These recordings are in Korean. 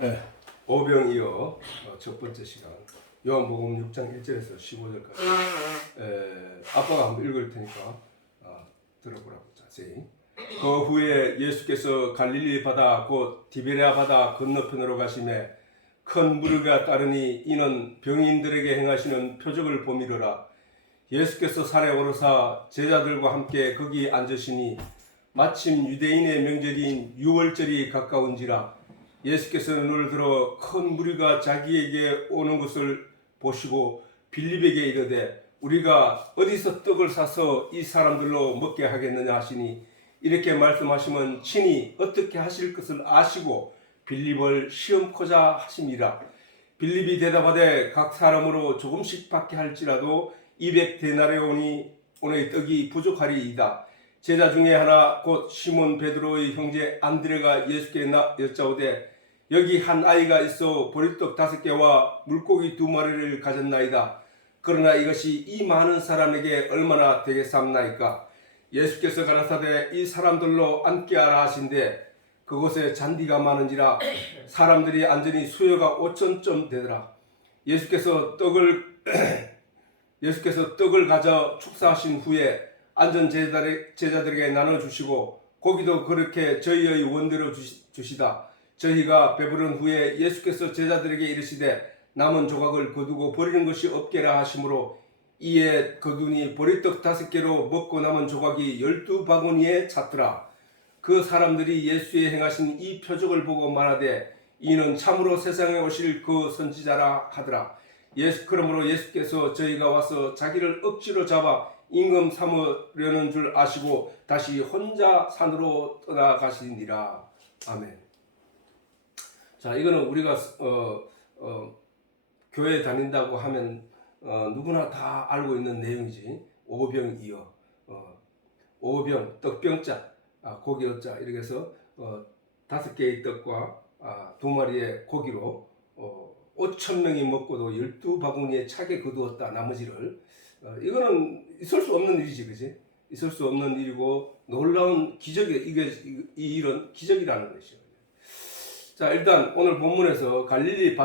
네, 오병이어 첫 번째 시간 요한복음 6장 1절에서 15절까지 아빠가 한번 읽을 테니까 들어보라고 자세히. 그 후에 예수께서 갈릴리 바다 곧 디베랴 바다 건너편으로 가시매 큰 무리가 따르니 이는 병인들에게 행하시는 표적을 보미르라. 예수께서 산에 오르사 제자들과 함께 거기 앉으시니 마침 유대인의 명절인 유월절이 가까운지라. 예수께서는 눈을 들어 큰 무리가 자기에게 오는 것을 보시고 빌립에게 이르되 우리가 어디서 떡을 사서 이 사람들로 먹게 하겠느냐 하시니 이렇게 말씀하시면 친히 어떻게 하실 것을 아시고 빌립을 시험코자 하심이라. 빌립이 대답하되 각 사람으로 조금씩 받게 할지라도 200데나리온의 떡이 부족하리이다. 제자 중에 하나 곧 시몬 베드로의 형제 안드레가 예수께 여짜오되 여기 한 아이가 있어 보리떡 5개와 물고기 2마리를 가졌나이다. 그러나 이것이 이 많은 사람에게 얼마나 되겠사옵나이까. 예수께서 가라사대 이 사람들로 앉게 하라 하신대 그곳에 잔디가 많은지라 사람들이 앉으니 수요가 5,000점 되더라. 예수께서 떡을 가져 축사하신 후에 앉은 제자들에게 나눠주시고 고기도 그렇게 저희의 원대로 주시다. 저희가 배부른 후에 예수께서 제자들에게 이르시되 남은 조각을 거두고 버리는 것이 없게라 하시므로 이에 거두니 보리떡 5개로 먹고 남은 조각이 12바구니에 찼더라. 그 사람들이 예수의 행하신 이 표적을 보고 말하되 이는 참으로 세상에 오실 그 선지자라 하더라. 그러므로 예수께서 저희가 와서 자기를 억지로 잡아 임금 삼으려는 줄 아시고 다시 혼자 산으로 떠나가시니라. 아멘. 자, 이거는 우리가 교회 다닌다고 하면 누구나 다 알고 있는 내용이지. 오병이어, 오병, 떡병자, 고기어자 이렇게 해서 5개의 떡과 2마리의 고기로 5,000명이 먹고도 12바구니에 차게 거두었다. 나머지를. 이거는 있을 수 없는 일이지, 그지? 있을 수 없는 일이고 놀라운 기적이 이 일은 기적이라는 것이요. 자, 일단 오늘 본문에서 갈릴리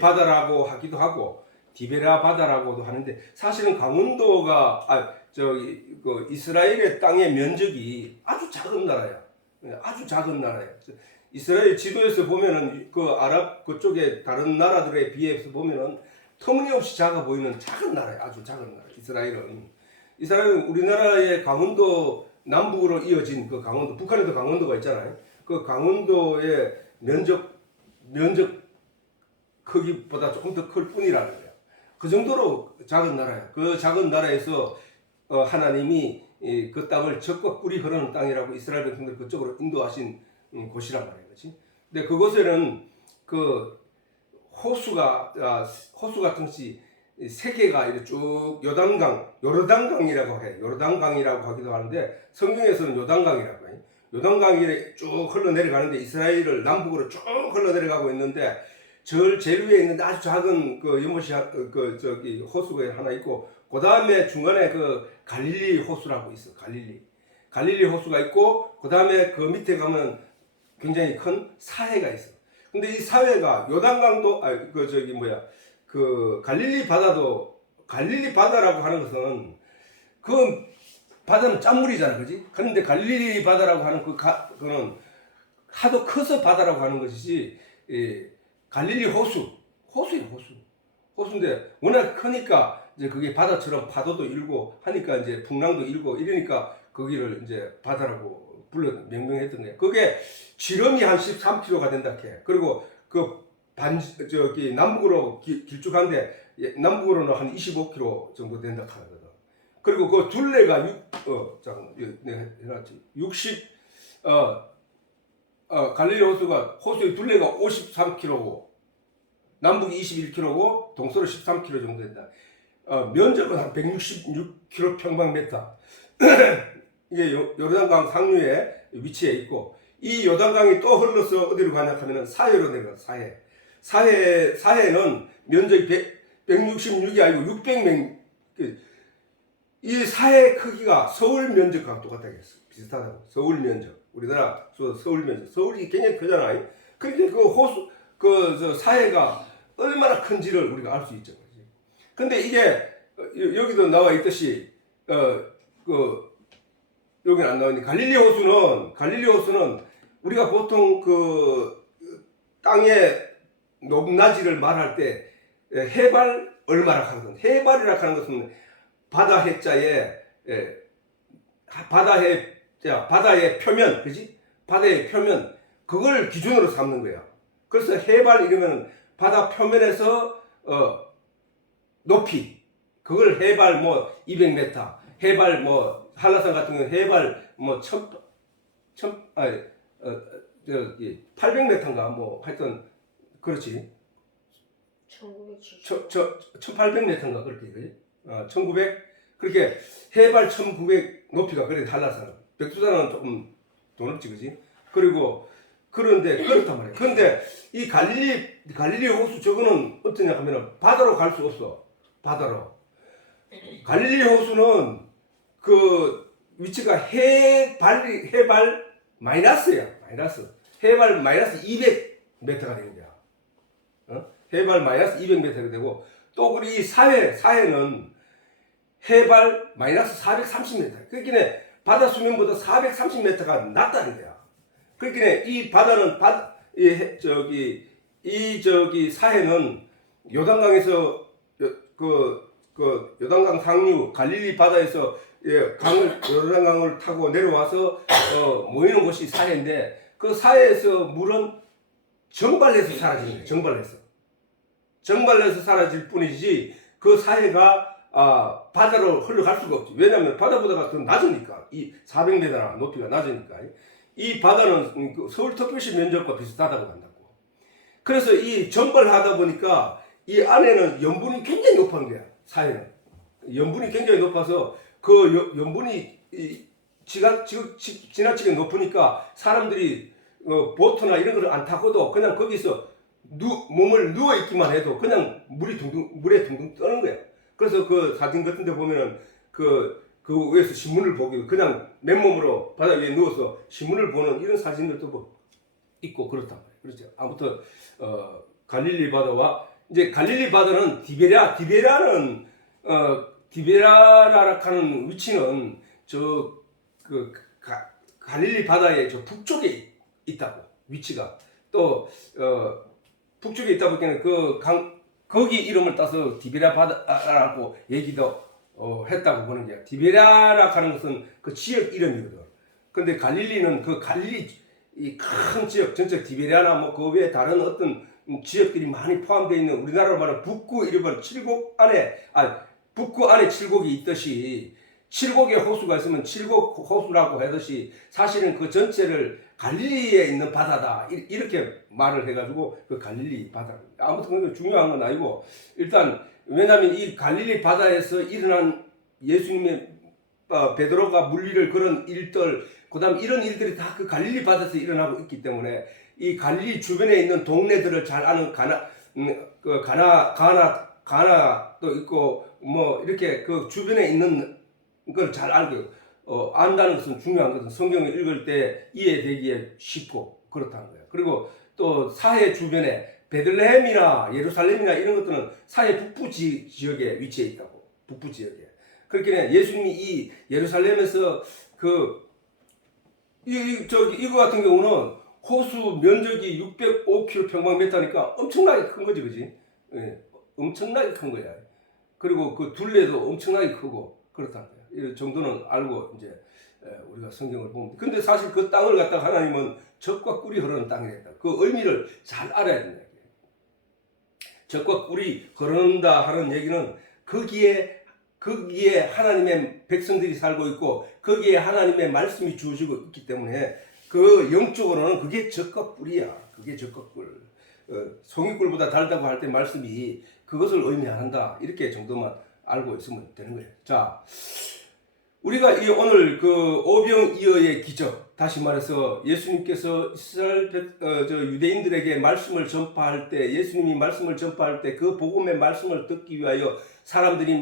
바다라고 하기도 하고 디베랴 바다라고도 하는데 사실은 강원도가 이스라엘의 땅의 면적이 아주 작은 나라야. 아주 작은 나라야. 이스라엘 지도에서 보면은 그 아랍 그쪽에 다른 나라들에 비해서 보면은 터무니없이 작아 보이는 작은 나라야. 아주 작은 나라. 이스라엘은 우리나라의 강원도 남북으로 이어진 그 강원도, 북한에도 강원도가 있잖아요. 그 강원도의 면적 크기보다 조금 더 클 뿐이라는 거야. 그 정도로 작은 나라야. 그 작은 나라에서 하나님이 그 땅을 젖과 꿀이 흐르는 땅이라고 이스라엘 백성들 그쪽으로 인도하신 곳이란 말이야, 그렇지? 근데 그곳에는 그 호수 같은 것이 3개가 이렇게 쭉 요르단강이라고 해. 요르단강이라고 하기도 하는데 성경에서는 요단강이라고 해. 요단강이 쭉 흘러내려가는데 이스라엘을 남북으로 쭉 흘러내려가고 있는데 절 제루에 있는 아주 작은 그 연못이 호수가 하나 있고 그 다음에 중간에 그 갈릴리 호수라고 있어. 갈릴리 호수가 있고 그 다음에 그 밑에 가면 굉장히 큰 사해가 있어. 근데 이 사해가 요단강도 갈릴리 바다라고 하는 것은 그 바다는 짠물이잖아, 그지? 그런데 갈릴리 바다라고 하는 그거는 하도 커서 바다라고 하는 것이지, 갈릴리 호수인데 워낙 크니까 이제 그게 바다처럼 파도도 일고 하니까 이제 풍랑도 일고 이러니까 거기를 이제 바다라고 명명했던 거야. 그게 지름이 한 13km가 된다 해. 그리고 남북으로 길쭉한데 남북으로는 한 25km 정도 된다 하거든. 그리고 그 둘레가 내가 해놨지. 갈릴리 호수의 둘레가 53km고 남북이 21km고 동서로 13km 정도 된다. 면적은 한 166km 평방미터. 이게 요르단강 상류에 위치해 있고 이 요단강이 또 흘러서 어디로 가냐 하면은 사해로 내려가. 사해는 면적이 166이 아니고 600명. 이 사회 크기가 서울 면적과 똑같다겠어. 비슷하다고. 서울 면적. 우리나라 서울 면적. 서울이 굉장히 크잖아. 그러니까 그 호수 저 사회가 얼마나 큰지를 우리가 알 수 있죠. 근데 이게 여기도 나와 있듯이 여기는 안 나오니 갈릴리 호수는 우리가 보통 그 땅의 높낮이를 말할 때 해발 얼마라 하거든. 해발이라 하는 것은 바다 해자에 바다의 표면, 그지? 바다의 표면 그걸 기준으로 삼는 거야. 그래서 해발 이러면 바다 표면에서 높이 그걸 해발 뭐 200m, 해발 뭐 한라산 같은 경우는 해발 뭐 800m인가 뭐 하여튼 그렇지. 1800m인가 그렇게 그지? 1900 그렇게 해발 1900 높이가 그래 한라산. 백두산은 조금 더 높지 그지? 그리고 그런데 그렇단 말이야. 그런데 이 갈릴리 호수 저거는 어떠냐 하면은 바다로 갈 수 없어. 바다로. 갈릴리 호수는 그 위치가 해발 마이너스야. 마이너스. 해발 마이너스 200m가 되는 거야. 해발 마이너스 200m가 되고 또 우리 이 사해는 해발 마이너스 430m. 그러니까 바다 수면보다 430m가 낮다는 거야. 그러니까 이 바다는 사해는 요단강에서 요단강 상류 갈릴리 바다에서 요단강을 타고 내려와서 모이는 곳이 사해인데 그 사해에서 물은 정발해서 사라지는 거예요. 정발해서 사라질 뿐이지 그 사해가 바다로 흘러갈 수가 없지. 왜냐하면 바다보다가 더 낮으니까 이 400m나 높이가 낮으니까 이 바다는 서울특별시 면적과 비슷하다고 한다고. 그래서 이 정발하다 보니까 이 안에는 염분이 굉장히 높은 거야. 사해는 염분이 굉장히 높아서 그 염분이 지나치게 높으니까 사람들이 보트나 이런 걸 안 타고도 그냥 거기서 몸을 누워 있기만 해도 그냥 물에 둥둥 떠는 거야. 그래서 그 사진 같은 데 보면은 그 위에서 신문을 보기도 그냥 맨몸으로 바다 위에 누워서 신문을 보는 이런 사진들도 뭐 있고 그렇단 말이에요. 그렇죠. 아무튼 갈릴리 바다와 이제 갈릴리 바다는 디베라라 하는 위치는 갈릴리 바다의 저 북쪽에 있다고. 위치가 또 북쪽에 있다 보니까 거기 이름을 따서 디베라 바다라고 얘기도 했다고 보는 거야. 디베라라 하는 것은 그 지역 이름이거든. 근데 갈릴리는 그 갈릴리 이 큰 지역 전체 디베라나 뭐 그 외에 다른 어떤 지역들이 많이 포함되어 있는 우리나라로 말하는 북구 이름은 북구 안에 칠곡이 있듯이 칠곡의 호수가 있으면 칠곡 호수라고 하듯이 사실은 그 전체를 갈릴리에 있는 바다다 이렇게 말을 해가지고 그 갈릴리 바다. 아무튼 그게 중요한 건 아니고 일단 왜냐하면 이 갈릴리 바다에서 일어난 예수님의 베드로가 물리를 그런 일들 그다음 이런 일들이 다 그 갈릴리 바다에서 일어나고 있기 때문에 이 갈릴리 주변에 있는 동네들을 잘 아는 가나도 있고 뭐 이렇게 그 주변에 있는 걸 잘 알고 안다는 것은 중요한 것은 성경을 읽을 때 이해되기에 쉽고 그렇다는 거예요. 그리고 또 사해 주변에 베들레헴이나 예루살렘이나 이런 것들은 사해 북부 지역에 위치해 있다고. 북부 지역에. 그렇게 예수님이 이 예루살렘에서 이거 같은 경우는 호수 면적이 605km²니까 엄청나게 큰 거지, 그지? 예, 엄청나게 큰 거야. 그리고 그 둘레도 엄청나게 크고 그렇다는 거야. 이 정도는 알고 이제 우리가 성경을 보면. 근데 사실 그 땅을 갖다가 하나님은 젖과 꿀이 흐르는 땅이랬다. 그 의미를 잘 알아야 된다. 젖과 꿀이 흐른다 하는 얘기는 거기에 하나님의 백성들이 살고 있고 거기에 하나님의 말씀이 주어지고 있기 때문에 그 영적으로는 그게 젖과 꿀이야. 그게 젖과 꿀. 송이꿀보다 달다고 할 때 말씀이 그것을 의미한다. 이렇게 정도만 알고 있으면 되는 거예요. 자, 우리가 오늘 그 오병이어의 기적, 다시 말해서 예수님께서 이스라엘 유대인들에게 말씀을 전파할 때, 예수님이 말씀을 전파할 때 그 복음의 말씀을 듣기 위하여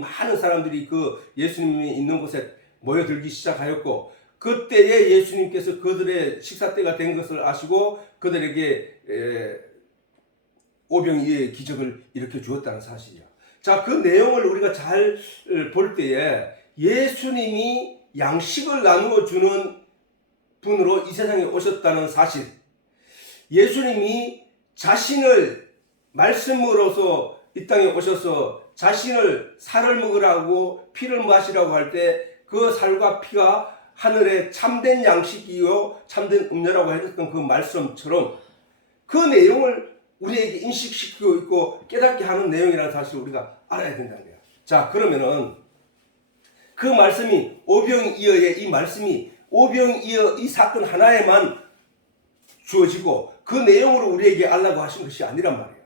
많은 사람들이 그 예수님이 있는 곳에 모여들기 시작하였고, 그때에 예수님께서 그들의 식사 때가 된 것을 아시고 그들에게 오병이어의 기적을 일으켜 주었다는 사실이야. 자, 그 내용을 우리가 잘 볼 때에 예수님이 양식을 나누어 주는 분으로 이 세상에 오셨다는 사실, 예수님이 자신을 말씀으로서 이 땅에 오셔서 자신을 살을 먹으라고 피를 마시라고 할 때 그 살과 피가 하늘의 참된 양식이요 참된 음료라고 했던 그 말씀처럼 그 내용을 우리에게 인식시키고 있고 깨닫게 하는 내용이라는 사실을 우리가 알아야 된다는 거야. 자, 그러면은 그 말씀이 오병이어의 이 말씀이 오병이어 이 사건 하나에만 주어지고 그 내용으로 우리에게 알라고 하신 것이 아니란 말이야.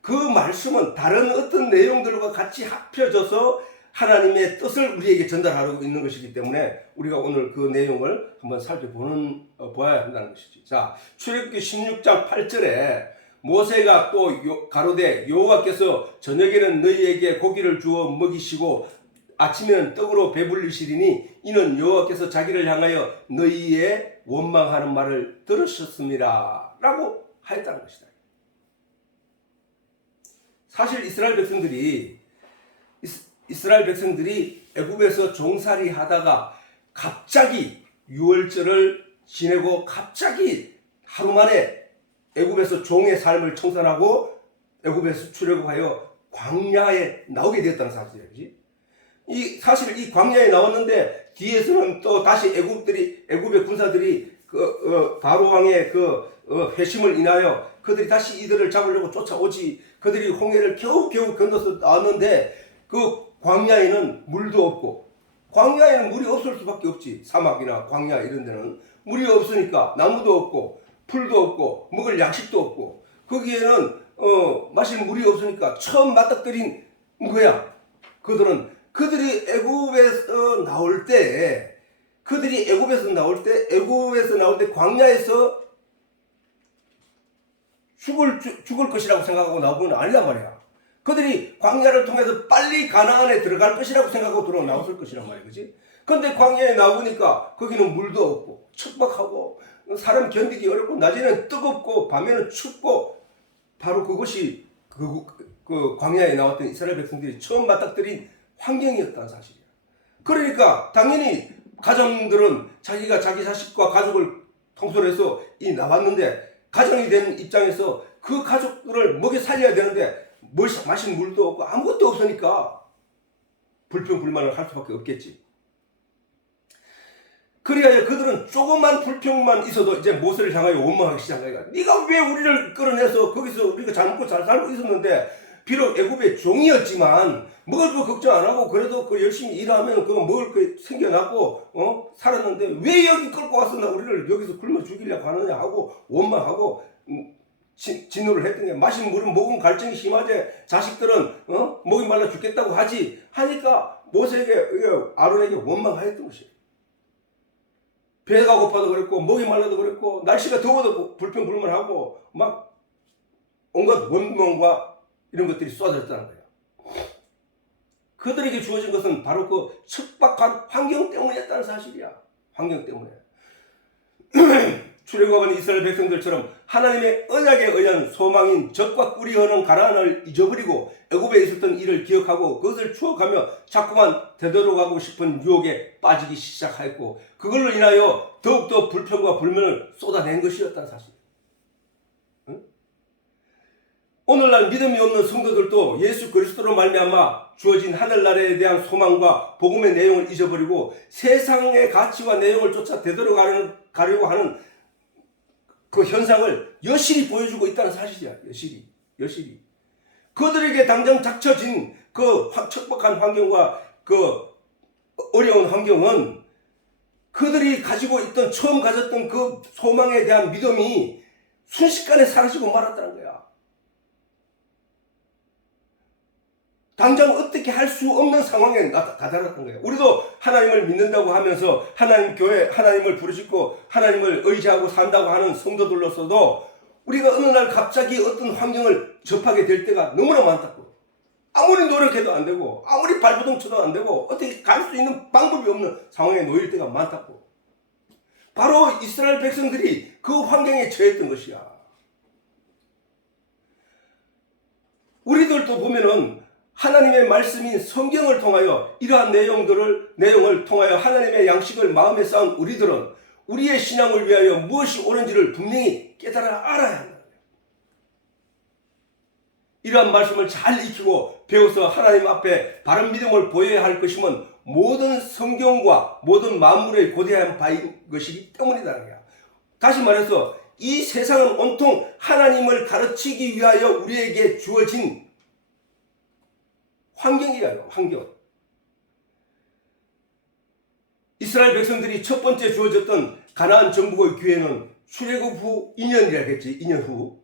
그 말씀은 다른 어떤 내용들과 같이 합쳐져서 하나님의 뜻을 우리에게 전달하고 있는 것이기 때문에 우리가 오늘 그 내용을 한번 보아야 한다는 것이지. 자, 출애굽기 16장 8절에 모세가 또 가로되 여호와께서 저녁에는 너희에게 고기를 주어 먹이시고 아침에는 떡으로 배불리시리니 이는 여호와께서 자기를 향하여 너희의 원망하는 말을 들으셨습니다 라고 하였다는 것이다. 사실 이스라엘 백성들이 애굽에서 종살이 하다가 갑자기 유월절을 지내고 갑자기 하루 만에 애굽에서 종의 삶을 청산하고 애굽에서 출애굽하여 광야에 나오게 되었다는 사실이지. 사실 이 광야에 나왔는데 뒤에서는 또 다시 애굽의 군사들이 바로 왕의 회심을 인하여 그들이 다시 이들을 잡으려고 쫓아오지. 그들이 홍해를 겨우겨우 건너서 나왔는데 그 광야에는 물도 없고, 광야에는 물이 없을 수밖에 없지. 사막이나 광야 이런 데는 물이 없으니까 나무도 없고 풀도 없고 먹을 양식도 없고 거기에는 마실 물이 없으니까 처음 맞닥뜨린 거야. 그들이 애굽에서 나올 때 광야에서 죽을 것이라고 생각하고 나온 건 아니란 말이야. 그들이 광야를 통해서 빨리 가나안에 들어갈 것이라고 생각하고 나왔을 것이란 말이야. 그치? 그런데 광야에 나오니까 거기는 물도 없고 척박하고 사람 견디기 어렵고 낮에는 뜨겁고 밤에는 춥고 바로 그것이 그 광야에 나왔던 이스라엘 백성들이 처음 맞닥뜨린 환경이었다는 사실이야. 그러니까 당연히 가정들은 자기가 자기 자식과 가족을 통솔해서 나왔는데 가정이 된 입장에서 그 가족들을 먹여 살려야 되는데 마실 물도 없고 아무것도 없으니까 불평불만을 할 수밖에 없겠지. 그리하여 그들은 조그만 불평만 있어도 이제 모세를 향하여 원망하기 시작하니까 네가 왜 우리를 끌어내서 거기서 우리가 잘 먹고 잘 살고 있었는데 비록 애굽의 종이었지만 먹을 거 걱정 안 하고 그래도 열심히 일하면 먹을 거 생겨났고 살았는데 왜 여기 끌고 와서 우리를 여기서 굶어 죽이려고 하느냐 하고 원망하고 진노를 했더니 마신 물은 먹으면 갈증이 심하제 자식들은 목이 말라 죽겠다고 하니까 모세에게 아론에게 원망하였던 것이에요. 배가 고파도 그랬고 목이 말라도 그랬고 날씨가 더워도 불평불만하고 막 온갖 원망과 이런 것들이 쏟아졌다는 거예요. 그들에게 주어진 것은 바로 그 척박한 환경 때문이었다는 사실이야. 환경 때문에. 출애굽한 이스라엘 백성들처럼 하나님의 언약에 의한 소망인 적과 꿀이 흐르는 가나안을 잊어버리고 애굽에 있었던 일을 기억하고 그것을 추억하며 자꾸만 되돌아가고 싶은 유혹에 빠지기 시작하였고 그걸로 인하여 더욱더 불평과 불만을 쏟아낸 것이었다는 사실. 응? 오늘날 믿음이 없는 성도들도 예수 그리스도로 말미암아 주어진 하늘나라에 대한 소망과 복음의 내용을 잊어버리고 세상의 가치와 내용을 쫓아 되돌아가려고 하는 그 현상을 여실히 보여주고 있다는 사실이야. 여실히. 그들에게 당장 닥쳐진 그 척박한 환경과 그 어려운 환경은 그들이 처음 가졌던 그 소망에 대한 믿음이 순식간에 사라지고 말았다는 거야. 당장 어떻게 할 수 없는 상황에 다다랐던 거예요. 우리도 하나님을 믿는다고 하면서 하나님 교회, 하나님을 부르짖고 하나님을 의지하고 산다고 하는 성도들로서도 우리가 어느 날 갑자기 어떤 환경을 접하게 될 때가 너무나 많다고. 아무리 노력해도 안 되고 아무리 발버둥 쳐도 안 되고 어떻게 갈 수 있는 방법이 없는 상황에 놓일 때가 많다고. 바로 이스라엘 백성들이 그 환경에 처했던 것이야. 우리들도 보면은 하나님의 말씀인 성경을 통하여 이러한 내용을 통하여 하나님의 양식을 마음에 쌓은 우리들은 우리의 신앙을 위하여 무엇이 옳은지를 분명히 깨달아 알아야 한다. 이러한 말씀을 잘 익히고 배워서 하나님 앞에 바른 믿음을 보여야 할 것이면 모든 성경과 모든 만물의 고대한 바인 것이기 때문이다. 다시 말해서 이 세상은 온통 하나님을 가르치기 위하여 우리에게 주어진 환경이에요. 환경. 이스라엘 백성들이 첫 번째 주어졌던 가나안 정복의 기회는 출애굽 후 2년이라 했지. 2년 후.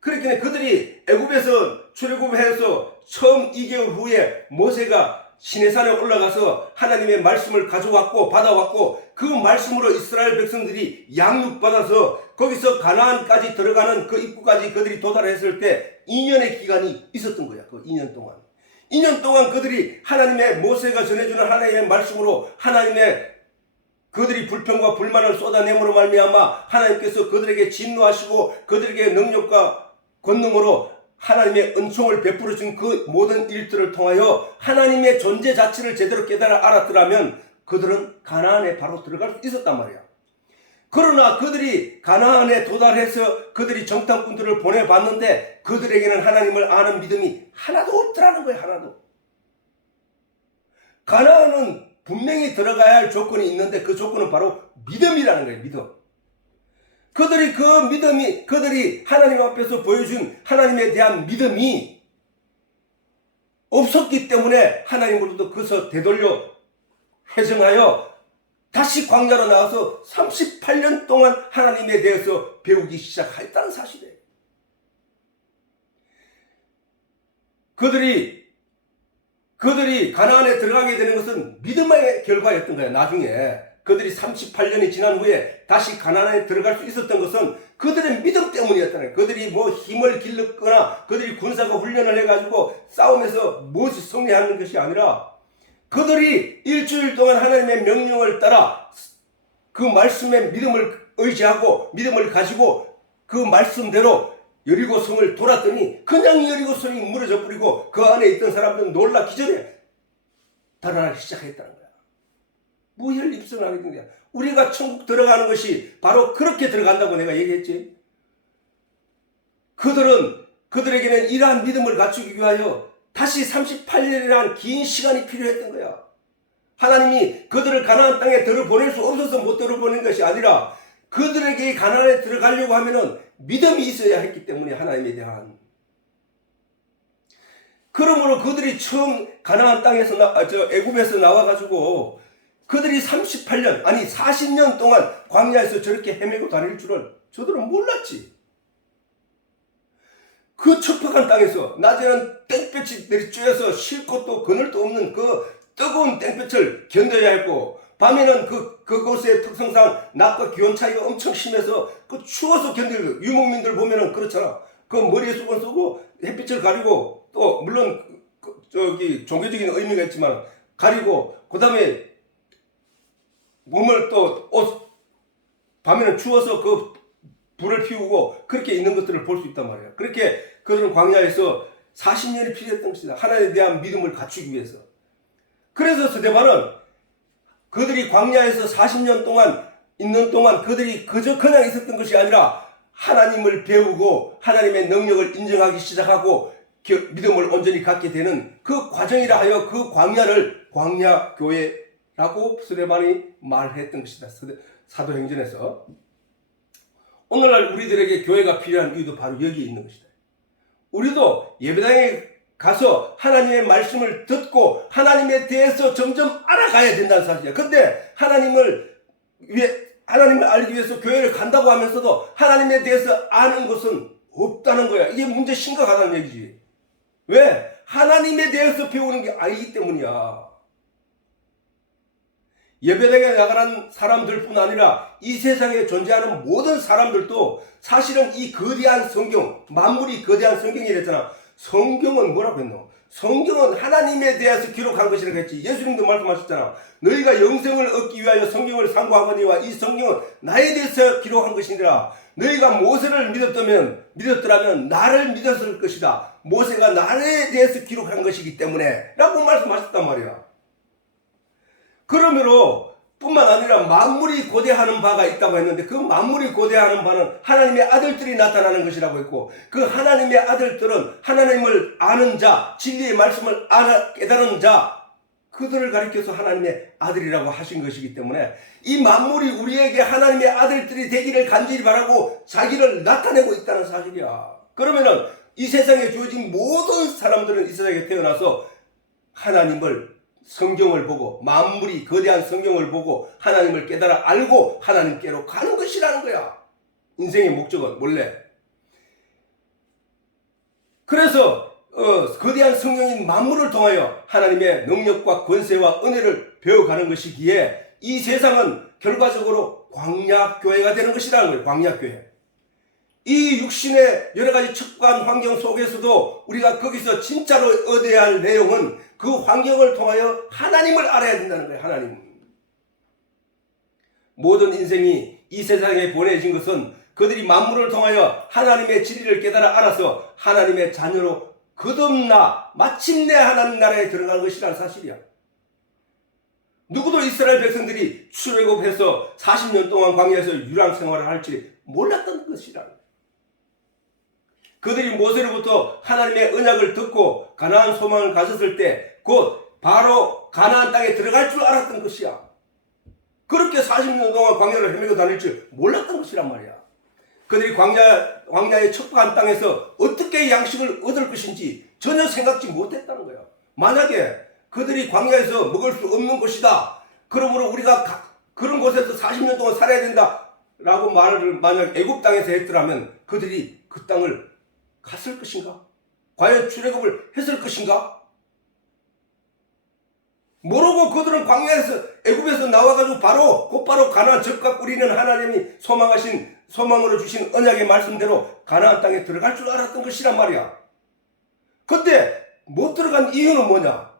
그렇기 그들이 애굽에서 출애굽해서 처음 2개월 후에 모세가 시내산에 올라가서 하나님의 말씀을 가져왔고 받아왔고 그 말씀으로 이스라엘 백성들이 양육받아서 거기서 가나안까지 들어가는 그 입구까지 그들이 도달했을 때 2년의 기간이 있었던 거야. 그 2년 동안. 2년 동안 그들이 하나님의 모세가 전해주는 하나님의 말씀으로 하나님의 그들이 불평과 불만을 쏟아내므로 말미암아 하나님께서 그들에게 진노하시고 그들에게 능력과 권능으로 하나님의 은총을 베풀어 준 그 모든 일들을 통하여 하나님의 존재 자체를 제대로 깨달아 알았더라면 그들은 가나안에 바로 들어갈 수 있었단 말이야. 그러나 그들이 가나안에 도달해서 그들이 정탐꾼들을 보내봤는데 그들에게는 하나님을 아는 믿음이 하나도 없더라는 거예요. 하나도. 가나안은 분명히 들어가야 할 조건이 있는데 그 조건은 바로 믿음이라는 거예요. 믿음. 그들이 하나님 앞에서 보여준 하나님에 대한 믿음이 없었기 때문에 하나님으로부터 그것을 되돌려 회정하여 다시 광야로 나와서 38년 동안 하나님에 대해서 배우기 시작했다는 사실이에요. 그들이 가나안에 들어가게 되는 것은 믿음의 결과였던 거예요. 나중에 그들이 38년이 지난 후에 다시 가나안에 들어갈 수 있었던 것은 그들의 믿음 때문이었다는 거예요. 그들이 뭐 힘을 길렀거나 그들이 군사가 훈련을 해가지고 싸움에서 무엇이 승리하는 것이 아니라 그들이 일주일 동안 하나님의 명령을 따라 그 말씀에 믿음을 의지하고 믿음을 가지고 그 말씀대로 여리고 성을 돌았더니 그냥 여리고 성이 무너져 버리고 그 안에 있던 사람들은 놀라 기절해 달아나기 시작했다는 거야. 무혈입선하게 된 거야. 우리가 천국 들어가는 것이 바로 그렇게 들어간다고 내가 얘기했지. 그들에게는 이러한 믿음을 갖추기 위하여 다시 38년이라는 긴 시간이 필요했던 거야. 하나님이 그들을 가나안 땅에 들어보낼 수 없어서 못 들어보낸 것이 아니라 그들에게 가나안에 들어가려고 하면은 믿음이 있어야 했기 때문에 하나님에 대한. 그러므로 그들이 처음 가나안 땅에서 애굽에서 나와가지고 그들이 38년 아니 40년 동안 광야에서 저렇게 헤매고 다닐 줄을 저들은 몰랐지. 그 척박한 땅에서 낮에는 땡볕이 내리쬐어서 쉴 곳도 그늘도 없는 그 뜨거운 땡볕을 견뎌야 했고 밤에는 그곳의 특성상 낮과 기온 차이가 엄청 심해서 그 추워서 견디고 유목민들 보면은 그렇잖아. 그 머리에 수건 쓰고 햇빛을 가리고 또 물론 종교적인 의미가 있지만 가리고 그 다음에 몸을 또 밤에는 추워서 그 불을 피우고 그렇게 있는 것들을 볼 수 있단 말이야. 그렇게 그들은 광야에서 40년이 필요했던 것이다. 하나님에 대한 믿음을 갖추기 위해서. 그래서 스데반은 그들이 광야에서 40년 동안 있는 동안 그들이 그냥 있었던 것이 아니라 하나님을 배우고 하나님의 능력을 인정하기 시작하고 믿음을 온전히 갖게 되는 그 과정이라 하여 그 광야를 광야교회라고 스데반이 말했던 것이다. 사도행전에서. 오늘날 우리들에게 교회가 필요한 이유도 바로 여기에 있는 것이다. 우리도 예배당에 가서 하나님의 말씀을 듣고 하나님에 대해서 점점 알아가야 된다는 사실이야. 근데 하나님을 알기 위해서 교회를 간다고 하면서도 하나님에 대해서 아는 것은 없다는 거야. 이게 문제 심각하다는 얘기지. 왜? 하나님에 대해서 배우는 게 아니기 때문이야. 예배당에 나가는 사람들뿐 아니라 이 세상에 존재하는 모든 사람들도 사실은 이 거대한 성경, 만물이 거대한 성경이랬잖아. 성경은 뭐라고 했노? 성경은 하나님에 대해서 기록한 것이라고 했지. 예수님도 말씀하셨잖아. 너희가 영생을 얻기 위하여 성경을 상고하거니와 이 성경은 나에 대해서 기록한 것이니라. 너희가 모세를 믿었더라면 나를 믿었을 것이다. 모세가 나에 대해서 기록한 것이기 때문에 라고 말씀하셨단 말이야. 그러므로 뿐만 아니라 만물이 고대하는 바가 있다고 했는데 그 만물이 고대하는 바는 하나님의 아들들이 나타나는 것이라고 했고 그 하나님의 아들들은 하나님을 아는 자, 진리의 말씀을 깨달은 자, 그들을 가리켜서 하나님의 아들이라고 하신 것이기 때문에 이 만물이 우리에게 하나님의 아들들이 되기를 간절히 바라고 자기를 나타내고 있다는 사실이야. 그러면은 이 세상에 주어진 모든 사람들은 이 세상에 태어나서 하나님을 성경을 보고 만물이 거대한 성경을 보고 하나님을 깨달아 알고 하나님께로 가는 것이라는 거야. 인생의 목적은 원래. 그래서 거대한 성령인 만물을 통하여 하나님의 능력과 권세와 은혜를 배워가는 것이기에 이 세상은 결과적으로 광야교회가 되는 것이라는 거예요. 광야교회. 이 육신의 여러 가지 척박한 환경 속에서도 우리가 거기서 진짜로 얻어야 할 내용은 그 환경을 통하여 하나님을 알아야 된다는 거예요. 하나님. 모든 인생이 이 세상에 보내진 것은 그들이 만물을 통하여 하나님의 진리를 깨달아 알아서 하나님의 자녀로 거듭나 마침내 하나님 나라에 들어가는 것이라는 사실이야. 누구도 이스라엘 백성들이 출애굽해서 40년 동안 광야에서 유랑 생활을 할지 몰랐던 것이라는 거예요. 그들이 모세로부터 하나님의 언약을 듣고 가나안 소망을 가졌을 때 곧 바로 가나안 땅에 들어갈 줄 알았던 것이야. 그렇게 40년 동안 광야를 헤매고 다닐 줄 몰랐던 것이란 말이야. 그들이 광야의 척박한 땅에서 어떻게 양식을 얻을 것인지 전혀 생각지 못했다는 거야. 만약에 그들이 광야에서 먹을 수 없는 것이다. 그러므로 우리가 그런 곳에서 40년 동안 살아야 된다. 라고 말을 만약 애굽 땅에서 했더라면 그들이 그 땅을 갔을 것인가? 과연 출애굽을 했을 것인가? 모르고 그들은 광야에서 애굽에서 나와가지고 곧바로 가나안 적과 꾸리는 하나님이 소망으로 주신 언약의 말씀대로 가나안 땅에 들어갈 줄 알았던 것이란 말이야. 근데 못 들어간 이유는 뭐냐?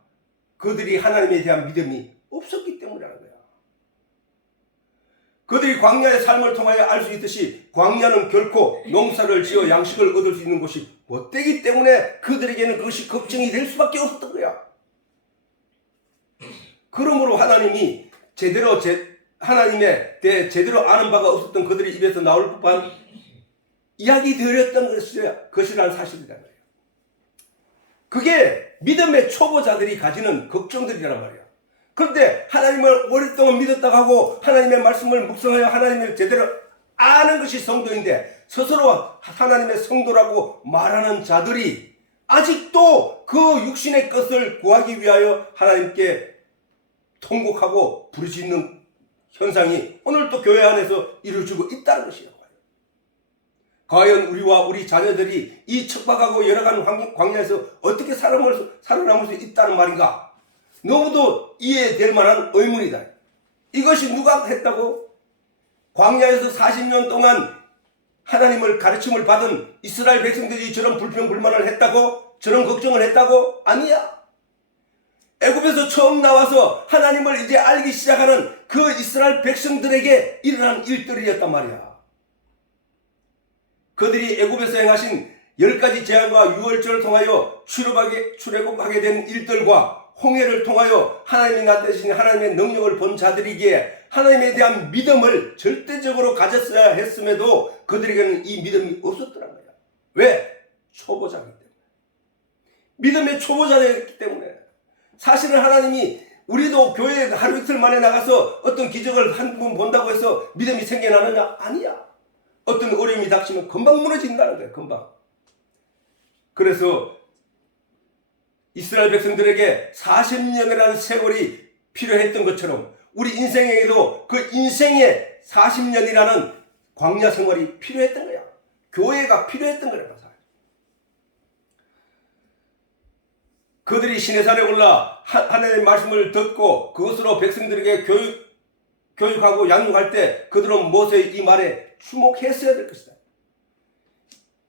그들이 하나님에 대한 믿음이 없었기 때문이라는 거야. 그들이 광야의 삶을 통하여 알 수 있듯이 광야는 결코 농사를 지어 양식을 얻을 수 있는 곳이 못되기 때문에 그들에게는 그것이 걱정이 될 수밖에 없었던 거야. 그러므로 하나님이 하나님에 대해 제대로 아는 바가 없었던 그들의 입에서 나올 법한 이야기 되었던 것이라는 사실이란 말이야. 그게 믿음의 초보자들이 가지는 걱정들이란 말이야. 그런데 하나님을 오랫동안 믿었다고 하고 하나님의 말씀을 묵상하여 하나님을 제대로 아는 것이 성도인데 스스로 하나님의 성도라고 말하는 자들이 아직도 그 육신의 것을 구하기 위하여 하나님께 통곡하고 부르짖는 현상이 오늘도 교회 안에서 이루어지고 있다는 것이라고 해요. 과연 우리와 우리 자녀들이 이 척박하고 열악한 광야에서 어떻게 살아남을 수 있다는 말인가? 너무도 이해될 만한 의문이다. 이것이 누가 했다고? 광야에서 40년 동안 하나님을 가르침을 받은 이스라엘 백성들이 저런 불평불만을 했다고? 저런 걱정을 했다고? 아니야. 애굽에서 처음 나와서 하나님을 이제 알기 시작하는 그 이스라엘 백성들에게 일어난 일들이었단 말이야. 그들이 애굽에서 행하신 10가지 재앙과 유월절을 통하여 출애굽하게 된 일들과 홍해를 통하여 하나님이 나타내신 하나님의 능력을 본 자들이기에 하나님에 대한 믿음을 절대적으로 가졌어야 했음에도 그들에게는 이 믿음이 없었더란 거야. 왜? 초보자이기 때문에. 믿음의 초보자였기 때문에. 사실은 하나님이 우리도 교회에 하루 이틀 만에 나가서 어떤 기적을 한 번 본다고 해서 믿음이 생겨나느냐? 아니야. 어떤 어려움이 닥치면 금방 무너진다는 거예요. 금방. 그래서 이스라엘 백성들에게 40년이라는 세월이 필요했던 것처럼 우리 인생에게도 그 인생의 40년이라는 광야 생활이 필요했던 거야. 교회가 필요했던 거야. 그들이 시내산에 올라 하나님의 말씀을 듣고 그것으로 백성들에게 교육하고 양육할 때 그들은 모세의 이 말에 주목했어야 될 것이다.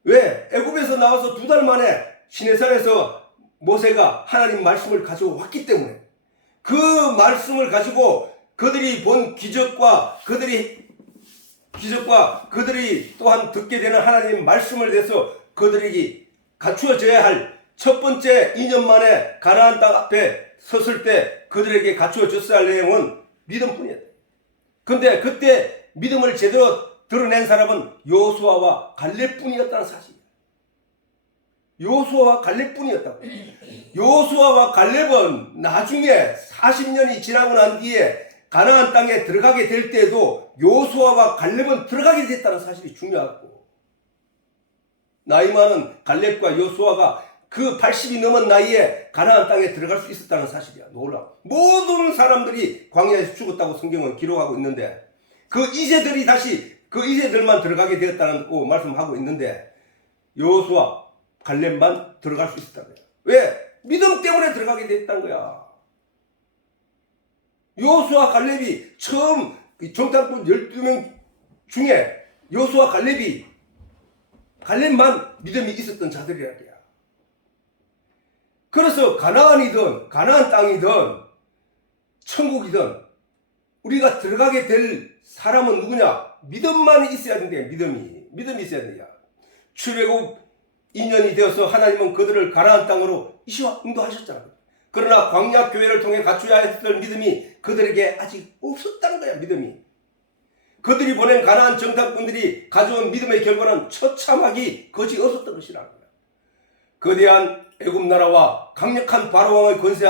왜? 애굽에서 나와서 2달 만에 시내산에서 모세가 하나님 말씀을 가지고 왔기 때문에 그 말씀을 가지고 그들이 본 기적과 그들이 또한 듣게 되는 하나님 말씀을 대해서 그들에게 갖추어져야 할 첫 번째 2년 만에 가나안 땅 앞에 섰을 때 그들에게 갖추어졌어야 할 내용은 믿음뿐이었다. 근데 그때 믿음을 제대로 드러낸 사람은 여호수아와 갈렙뿐이었다는 사실이야. 여호수아와 갈렙뿐이었다고. 여호수아와 갈렙은 나중에 40년이 지나고 난 뒤에 가나안 땅에 들어가게 될 때에도 여호수아와 갈렙은 들어가게 됐다는 사실이 중요하고, 나이 많은 갈렙과 여호수아가 그 80이 넘은 나이에 가나안 땅에 들어갈 수 있었다는 사실이야. 놀라워. 모든 사람들이 광야에서 죽었다고 성경은 기록하고 있는데 그 이세들이 다시 그 이세들만 들어가게 되었다고 말씀하고 있는데 여호수아 갈렙만 들어갈 수 있었다는 거야. 왜? 믿음 때문에 들어가게 됐다는 거야. 여호수아 갈렙이 처음 정탐꾼 12명 중에 여호수아 갈렙만 믿음이 있었던 자들이라. 그래서 가나안이든 가나안 땅이든 천국이든 우리가 들어가게 될 사람은 누구냐? 믿음만 있어야 된대. 믿음이 있어야 된다. 출애굽 2년이 되어서 하나님은 그들을 가나안 땅으로 인도하셨잖아. 그러나 광야 교회를 통해 갖추어야 했을 믿음이 그들에게 아직 없었다는 거야. 믿음이. 그들이 보낸 가나안 정탐꾼들이 가져온 믿음의 결과는 처참하기 거지 없었던 것이라는 거야. 거대한 애굽 나라와 강력한 바로왕의 권세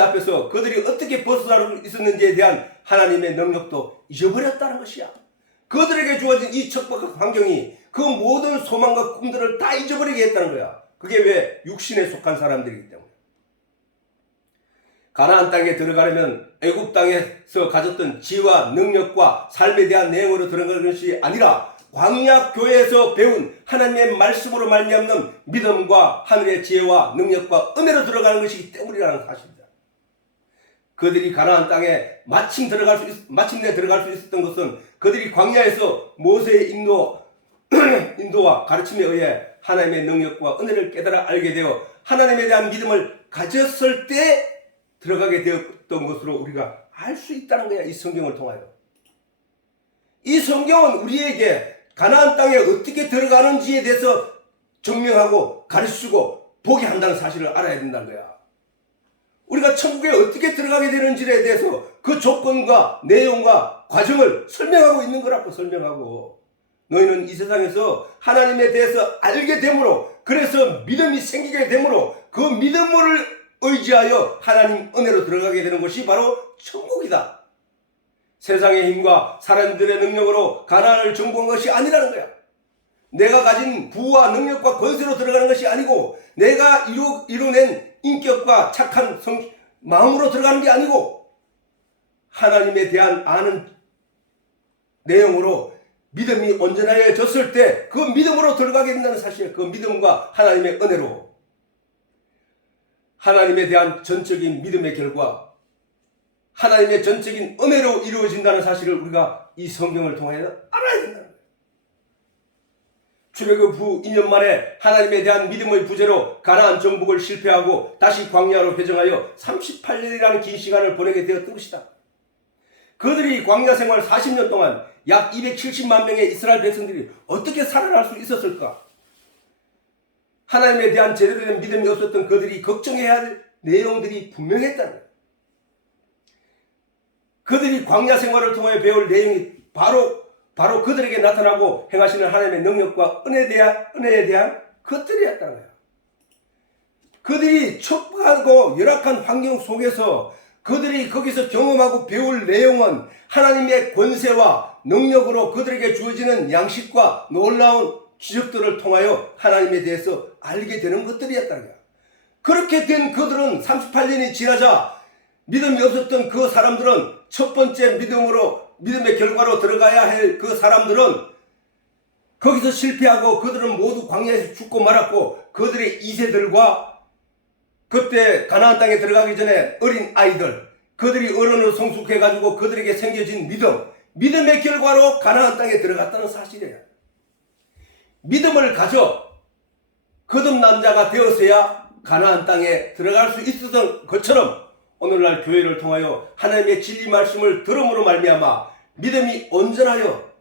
앞에서 그들이 어떻게 벗어날 수 있었는지에 대한 하나님의 능력도 잊어버렸다는 것이야. 그들에게 주어진 이 척박한 환경이 그 모든 소망과 꿈들을 다 잊어버리게 했다는 거야. 그게 왜? 육신에 속한 사람들이기 때문에. 가나안 땅에 들어가려면 애굽 땅에서 가졌던 지혜와 능력과 삶에 대한 내용으로 들어가는 것이 아니라 광야 교회에서 배운 하나님의 말씀으로 말미암는 믿음과 하늘의 지혜와 능력과 은혜로 들어가는 것이기 때문이라는 사실입니다. 그들이 가나안 땅에 마침내 들어갈 수 있었던 것은 그들이 광야에서 모세의 인도와 가르침에 의해 하나님의 능력과 은혜를 깨달아 알게 되어 하나님에 대한 믿음을 가졌을 때 들어가게 되었던 것으로 우리가 알 수 있다는 거야. 이 성경을 통하여. 이 성경은 우리에게 가나안 땅에 어떻게 들어가는지에 대해서 증명하고 가르치고 보게 한다는 사실을 알아야 된다는 거야. 우리가 천국에 어떻게 들어가게 되는지에 대해서 그 조건과 내용과 과정을 설명하고 있는 거라고. 설명하고 너희는 이 세상에서 하나님에 대해서 알게 되므로, 그래서 믿음이 생기게 되므로 그 믿음을 의지하여 하나님 은혜로 들어가게 되는 것이 바로 천국이다. 세상의 힘과 사람들의 능력으로 가나안을 정복한 것이 아니라는 거야. 내가 가진 부와 능력과 권세로 들어가는 것이 아니고 내가 이뤄낸 인격과 착한 마음으로 들어가는 게 아니고 하나님에 대한 아는 내용으로 믿음이 온전해졌을 때 그 믿음으로 들어가게 된다는 사실. 그 믿음과 하나님의 은혜로 하나님에 대한 전적인 믿음의 결과 하나님의 전적인 은혜로 이루어진다는 사실을 우리가 이 성경을 통해 알아야 된다는 거예요. 출애굽 후 2년 만에 하나님에 대한 믿음의 부재로 가나안 정복을 실패하고 다시 광야로 회정하여 38년이라는 긴 시간을 보내게 되었던 것이다. 그들이 광야 생활 40년 동안 약 270만 명의 이스라엘 백성들이 어떻게 살아날 수 있었을까? 하나님에 대한 제대로 된 믿음이 없었던 그들이 걱정해야 할 내용들이 분명했다는 거예요. 그들이 광야 생활을 통해 배울 내용이 바로 그들에게 나타나고 행하시는 하나님의 능력과 은혜에 대한 것들이었다는 거예요. 그들이 척박하고 열악한 환경 속에서 그들이 거기서 경험하고 배울 내용은 하나님의 권세와 능력으로 그들에게 주어지는 양식과 놀라운 기적들을 통하여 하나님에 대해서 알게 되는 것들이었다는 거예요. 그렇게 된 그들은 38년이 지나자 믿음이 없었던 그 사람들은 첫 번째 믿음의 결과로 들어가야 할 그 사람들은 거기서 실패하고 그들은 모두 광야에서 죽고 말았고 그들의 2세들과 그때 가나안 땅에 들어가기 전에 어린 아이들, 그들이 어른으로 성숙해가지고 그들에게 생겨진 믿음의 결과로 가나안 땅에 들어갔다는 사실이에요. 믿음을 가져 거듭난 자가 되었어야 가나안 땅에 들어갈 수 있었던 것처럼 오늘날 교회를 통하여 하나님의 진리 말씀을 들음으로 말미암아 믿음이 온전하여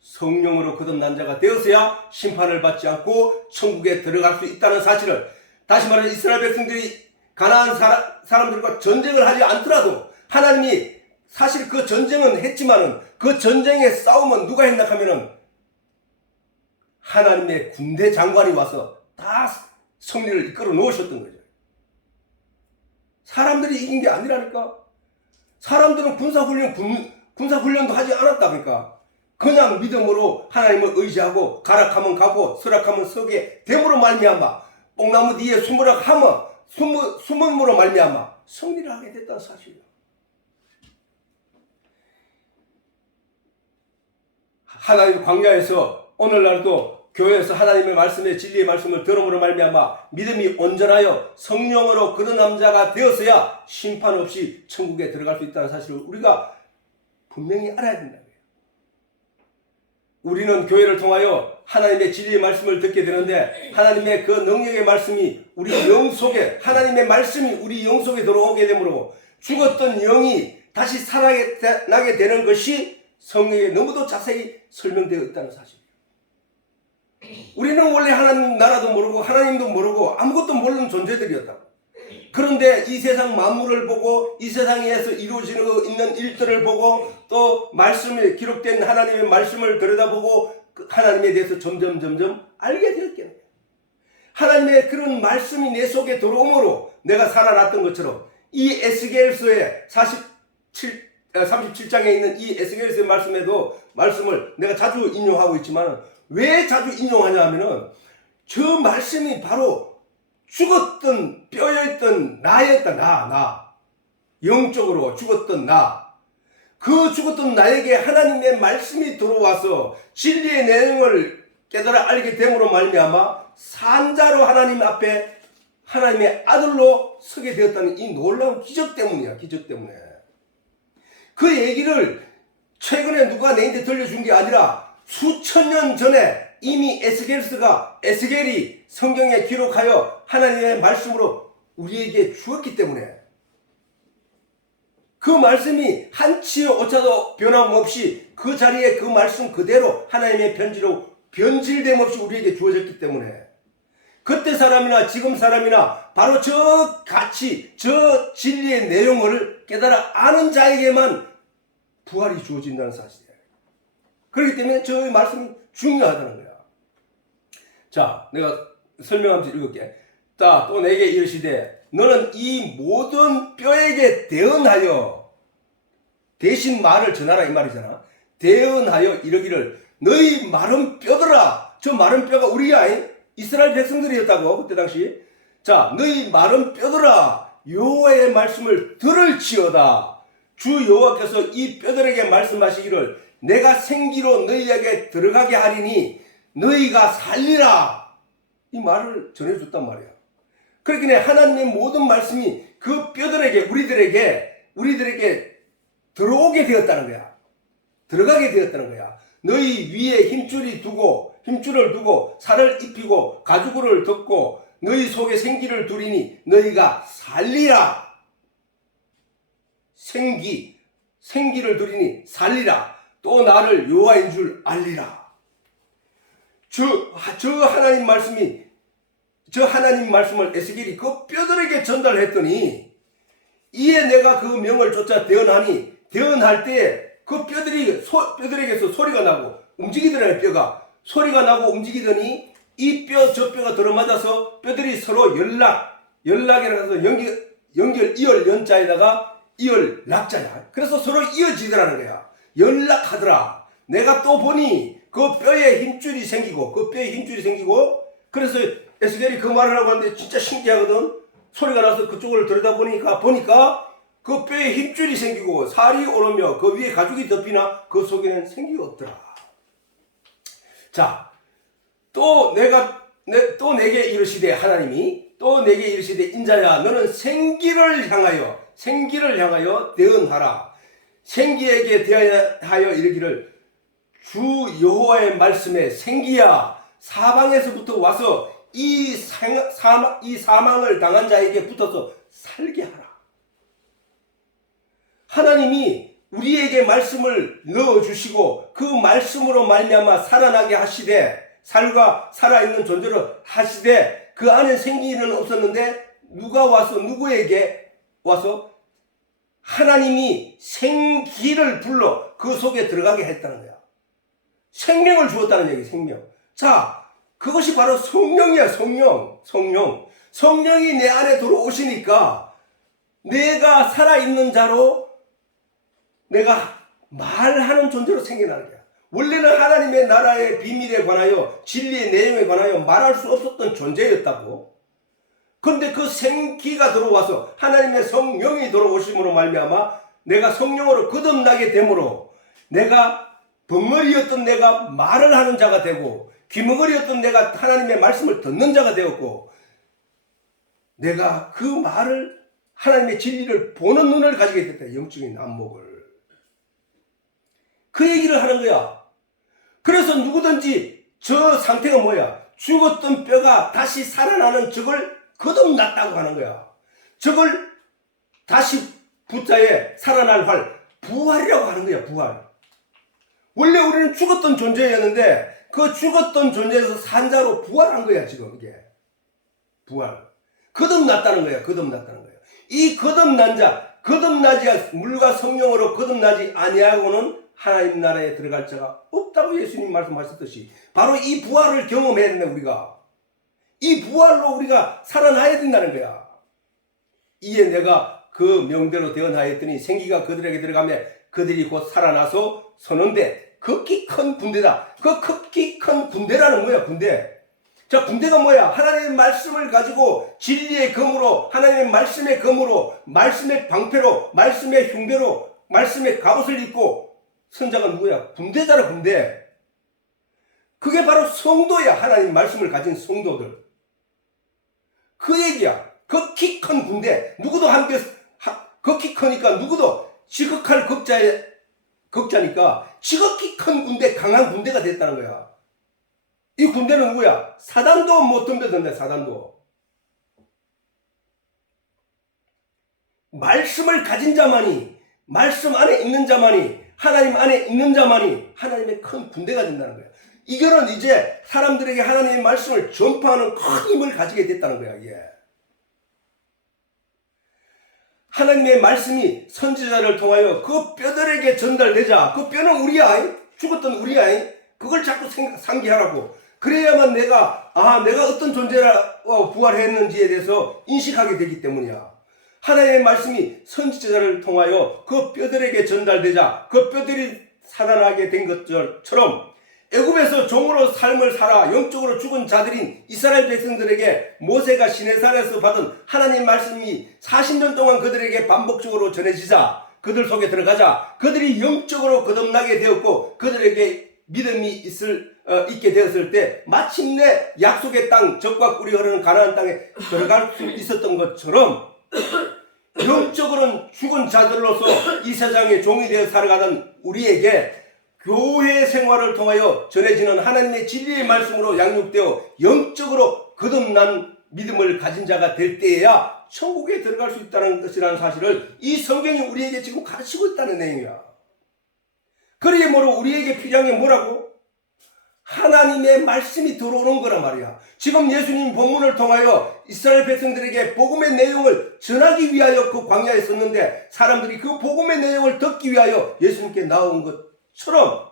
성령으로 거듭난 자가 되어서야 심판을 받지 않고 천국에 들어갈 수 있다는 사실을, 다시 말해 이스라엘 백성들이 가나안 사람들과 전쟁을 하지 않더라도 하나님이 사실 그 전쟁은 했지만은 그 전쟁의 싸움은 누가 했나 하면은 하나님의 군대 장관이 와서 다 승리를 이끌어 놓으셨던 거죠. 사람들이 이긴 게 아니라니까. 사람들은 군사훈련도 하지 않았다니까. 그냥 믿음으로 하나님을 의지하고 가락하면 가고 서락하면 서게 됨으로 말미암아 뽕나무 뒤에 숨음으로 말미암아 승리를 하게 됐다는 사실이에요. 하나님 광야에서 오늘날도 교회에서 하나님의 말씀에 진리의 말씀을 들음으로 말미암아 믿음이 온전하여 성령으로 거듭난 자가 되어서야 심판 없이 천국에 들어갈 수 있다는 사실을 우리가 분명히 알아야 된다. 우리는 교회를 통하여 하나님의 진리의 말씀을 듣게 되는데 하나님의 그 능력의 말씀이 우리 영 속에, 하나님의 말씀이 우리 영 속에 들어오게 되므로 죽었던 영이 다시 살아나게 되는 것이 성경에 너무도 자세히 설명되어 있다는 사실이에요. 우리는 원래 하나님 나라도 모르고 하나님도 모르고 아무것도 모르는 존재들이었다고. 그런데 이 세상 만물을 보고 이 세상에서 이루어지고 있는 일들을 보고 또 말씀에 기록된 하나님의 말씀을 들여다보고 하나님에 대해서 점점 알게 되었겠네요. 하나님의 그런 말씀이 내 속에 들어오므로 내가 살아났던 것처럼 이 에스겔서의 37장에 있는 이 에스겔서의 말씀을 내가 자주 인용하고 있지만 왜 자주 인용하냐 하면은 저 말씀이 바로 죽었던 뼈였던 나였다. 나 영적으로 죽었던 나, 그 죽었던 나에게 하나님의 말씀이 들어와서 진리의 내용을 깨달아 알게 됨으로 말미암아 산자로 하나님 앞에 하나님의 아들로 서게 되었다는 이 놀라운 기적 때문이야. 기적 때문에. 그 얘기를 최근에 누가 내한테 들려준 게 아니라 수천 년 전에 이미 에스겔이 성경에 기록하여 하나님의 말씀으로 우리에게 주었기 때문에 그 말씀이 한치의 오차도 변함없이 그 자리에 그 말씀 그대로 하나님의 편지로 변질됨 없이 우리에게 주어졌기 때문에 그때 사람이나 지금 사람이나 바로 저 가치, 저 진리의 내용을 깨달아 아는 자에게만 부활이 주어진다는 사실이에요. 그렇기 때문에 저 말씀이 중요하다는 거야. 자, 내가 설명하면서 읽을게. 자, 또 내게 이르시되 너는 이 모든 뼈에게 대언하여, 대신 말을 전하라 이 말이잖아. 대언하여 이르기를 너희 마른 뼈들아. 저 마른 뼈가 우리야. 이스라엘 백성들이었다고 그때 당시. 자, 너희 마른 뼈들아 여호와의 말씀을 들을지어다. 주 여호와께서 이 뼈들에게 말씀하시기를 내가 생기로 너희에게 들어가게 하리니 너희가 살리라. 이 말을 전해줬단 말이야. 그러니까 하나님의 모든 말씀이 그 뼈들에게 우리들에게 들어오게 되었다는 거야. 들어가게 되었다는 거야. 너희 위에 힘줄을 두고 살을 입히고 가죽을 덮고 너희 속에 생기를 두리니 너희가 살리라. 생기를 두리니 살리라. 또 나를 여호와인 줄 알리라. 저 하나님 말씀을 에스겔이 그 뼈들에게 전달했더니 이에 내가 그 명을 쫓아 대언할 때 그 뼈들에게서 소리가 나고 움직이더라고요. 뼈가 소리가 나고 움직이더니 이 뼈 저 뼈가 들어맞아서 뼈들이 서로 연락이라서 이을 연자에다가 이을 낙자야. 그래서 서로 이어지더라는 거야. 연락하더라. 내가 또 보니 그 뼈에 힘줄이 생기고 그래서 에스겔이 그 말을 하고 하는데 진짜 신기하거든. 소리가 나서 그쪽을 들여다보니까 그 뼈에 힘줄이 생기고 살이 오르며 그 위에 가죽이 덮이나 그 속에는 생기가 없더라. 자, 또 내게 이르시되 하나님이 또 내게 이르시되 인자야 너는 생기를 향하여 대언하라. 생기에게 대하여 이르기를 주 여호와의 말씀에 생기야 사방에서부터 와서 이 사망을 당한 자에게 붙어서 살게 하라. 하나님이 우리에게 말씀을 넣어주시고 그 말씀으로 말미암아 살아나게 하시되 살과 살아있는 존재로 하시되 그 안에 생기는 없었는데 누가 와서 누구에게 와서 하나님이 생기를 불러 그 속에 들어가게 했다는 거야. 생명을 주었다는 얘기, 생명. 자, 그것이 바로 성령이야, 성령. 성령이 내 안에 들어오시니까 내가 살아있는 자로 내가 말하는 존재로 생겨나는 거야. 원래는 하나님의 나라의 비밀에 관하여 진리의 내용에 관하여 말할 수 없었던 존재였다고. 그런데 그 생기가 들어와서 하나님의 성령이 들어오심으로 말미암아 내가 성령으로 거듭나게 되므로 내가 벙어리였던 내가 말을 하는 자가 되고 귀머거리였던 내가 하나님의 말씀을 듣는 자가 되었고 내가 그 말을 하나님의 진리를 보는 눈을 가지게 됐다. 영적인 안목을. 그 얘기를 하는 거야. 그래서 누구든지 저 상태가 뭐야? 죽었던 뼈가 다시 살아나는 적을 거듭났다고 하는 거야. 적을 다시 부자에 살아날 활, 부활이라고 하는 거야. 부활. 원래 우리는 죽었던 존재였는데 그 죽었던 존재에서 산 자로 부활한 거야. 지금 이게 부활. 거듭났다는 거야. 거듭났다는 거야. 이 거듭난 자, 거듭나지 물과 성령으로 거듭나지 아니하고는 하나님 나라에 들어갈 자가 없다고 예수님 말씀하셨듯이 바로 이 부활을 경험해야 된다. 우리가 이 부활로 우리가 살아나야 된다는 거야. 이에 내가 그 명대로 되어나였더니 생기가 그들에게 들어가며 그들이 곧 살아나서 서는데 극히 큰 군대다. 그 극히 큰 군대라는 뭐야? 군대. 자, 군대가 뭐야? 하나님의 말씀을 가지고 진리의 검으로, 하나님의 말씀의 검으로, 말씀의 방패로, 말씀의 흉배로, 말씀의 갑옷을 입고 선자가 누구야? 군대잖아, 군대. 그게 바로 성도야. 하나님 말씀을 가진 성도들. 그 얘기야. 극히 큰 군대. 누구도 함께, 극히 크니까 누구도 지극할 극자니까 지극히 큰 군대, 강한 군대가 됐다는 거야. 이 군대는 누구야? 사단도 못 덤벼든다, 사단도. 말씀을 가진 자만이, 말씀 안에 있는 자만이, 하나님 안에 있는 자만이 하나님의 큰 군대가 된다는 거야. 이거는 이제 사람들에게 하나님의 말씀을 전파하는 큰 힘을 가지게 됐다는 거야, 이게. 하나님의 말씀이 선지자를 통하여 그 뼈들에게 전달되자. 그 뼈는 우리야. 죽었던 우리야. 그걸 자꾸 상기하라고. 그래야만 내가 어떤 존재라 부활했는지에 대해서 인식하게 되기 때문이야. 하나님의 말씀이 선지자를 통하여 그 뼈들에게 전달되자 그 뼈들이 살아나게 된 것처럼 애굽에서 종으로 삶을 살아 영적으로 죽은 자들인 이스라엘 백성들에게 모세가 시내산에서 받은 하나님 말씀이 40년 동안 그들에게 반복적으로 전해지자 그들 속에 들어가자 그들이 영적으로 거듭나게 되었고 그들에게 믿음이 있게 되었을 때 마침내 약속의 땅 적과 꿀이 흐르는 가나안 땅에 들어갈 수 있었던 것처럼 영적으로는 죽은 자들로서 이 세상에 종이 되어 살아가던 우리에게 교회 생활을 통하여 전해지는 하나님의 진리의 말씀으로 양육되어 영적으로 거듭난 믿음을 가진 자가 될 때에야 천국에 들어갈 수 있다는 것이라는 사실을 이 성경이 우리에게 지금 가르치고 있다는 내용이야. 그러므로 우리에게 필요한 게 뭐라고? 하나님의 말씀이 들어오는 거란 말이야. 지금 예수님 본문을 통하여 이스라엘 백성들에게 복음의 내용을 전하기 위하여 그 광야에 섰는데 사람들이 그 복음의 내용을 듣기 위하여 예수님께 나온 것처럼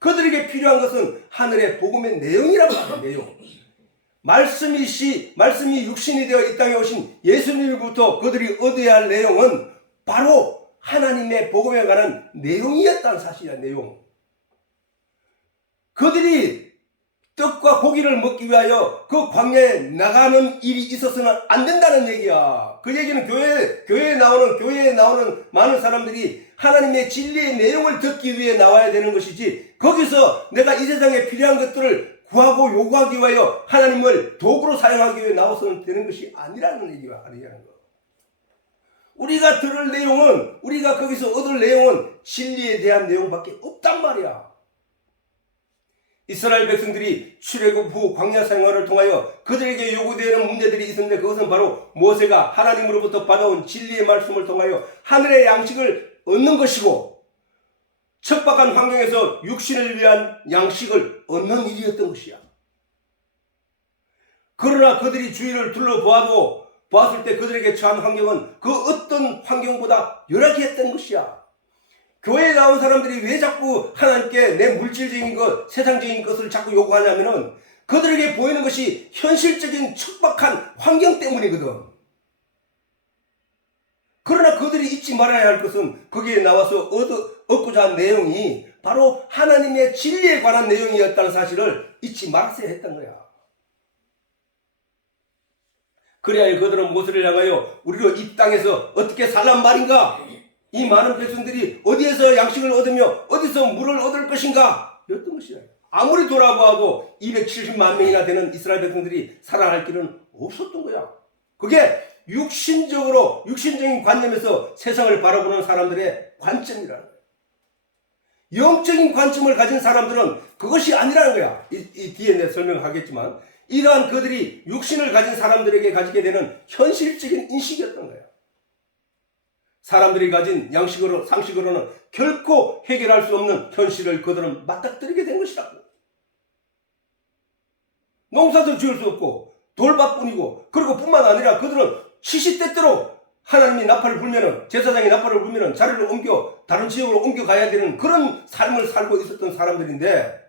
그들에게 필요한 것은 하늘의 복음의 내용이라고 하는 내용. 말씀이 육신이 되어 이 땅에 오신 예수님으로부터 그들이 얻어야 할 내용은 바로 하나님의 복음에 관한 내용이었다는 사실이야. 내용. 그들이 떡과 고기를 먹기 위하여 그 광야에 나가는 일이 있어서는 안 된다는 얘기야. 그 얘기는 교회에 나오는 많은 사람들이 하나님의 진리의 내용을 듣기 위해 나와야 되는 것이지 거기서 내가 이 세상에 필요한 것들을 구하고 요구하기 위하여 하나님을 도구로 사용하기 위해 나와서는 되는 것이 아니라는 얘기가 아니라는 거. 우리가 들을 내용은 우리가 거기서 얻을 내용은 진리에 대한 내용밖에 없단 말이야. 이스라엘 백성들이 출애굽 후 광야 생활을 통하여 그들에게 요구되는 문제들이 있었는데 그것은 바로 모세가 하나님으로부터 받아온 진리의 말씀을 통하여 하늘의 양식을 얻는 것이고 척박한 환경에서 육신을 위한 양식을 얻는 일이었던 것이야. 그러나 그들이 주위를 둘러보았을 때 그들에게 처한 환경은 그 어떤 환경보다 열악했던 것이야. 교회에 나온 사람들이 왜 자꾸 하나님께 내 물질적인 것, 세상적인 것을 자꾸 요구하냐면은 그들에게 보이는 것이 현실적인 척박한 환경 때문이거든. 그러나 그들이 잊지 말아야 할 것은 거기에 나와서 얻고자 한 내용이 바로 하나님의 진리에 관한 내용이었다는 사실을 잊지 말았어야 했던 거야. 그래야 그들은 모세를 향하여 우리로 이 땅에서 어떻게 살란 말인가? 이 많은 백성들이 어디에서 양식을 얻으며 어디서 물을 얻을 것인가? 였던 것이야. 아무리 돌아봐도 270만 명이나 되는 이스라엘 백성들이 살아갈 길은 없었던 거야. 그게 육신적인 관념에서 세상을 바라보는 사람들의 관점이라는 거야. 영적인 관점을 가진 사람들은 그것이 아니라는 거야. 이 뒤에 내가 설명하겠지만 이러한 그들이 육신을 가진 사람들에게 가지게 되는 현실적인 인식이었던 거야. 사람들이 가진 상식으로는 결코 해결할 수 없는 현실을 그들은 맞닥뜨리게 된 것이라고. 농사도 지을 수 없고 돌밭뿐이고 그리고 뿐만 아니라 그들은 시시때때로 하나님이 나팔을 불면은 제사장이 나팔을 불면은 자리를 옮겨 다른 지역으로 옮겨가야 되는 그런 삶을 살고 있었던 사람들인데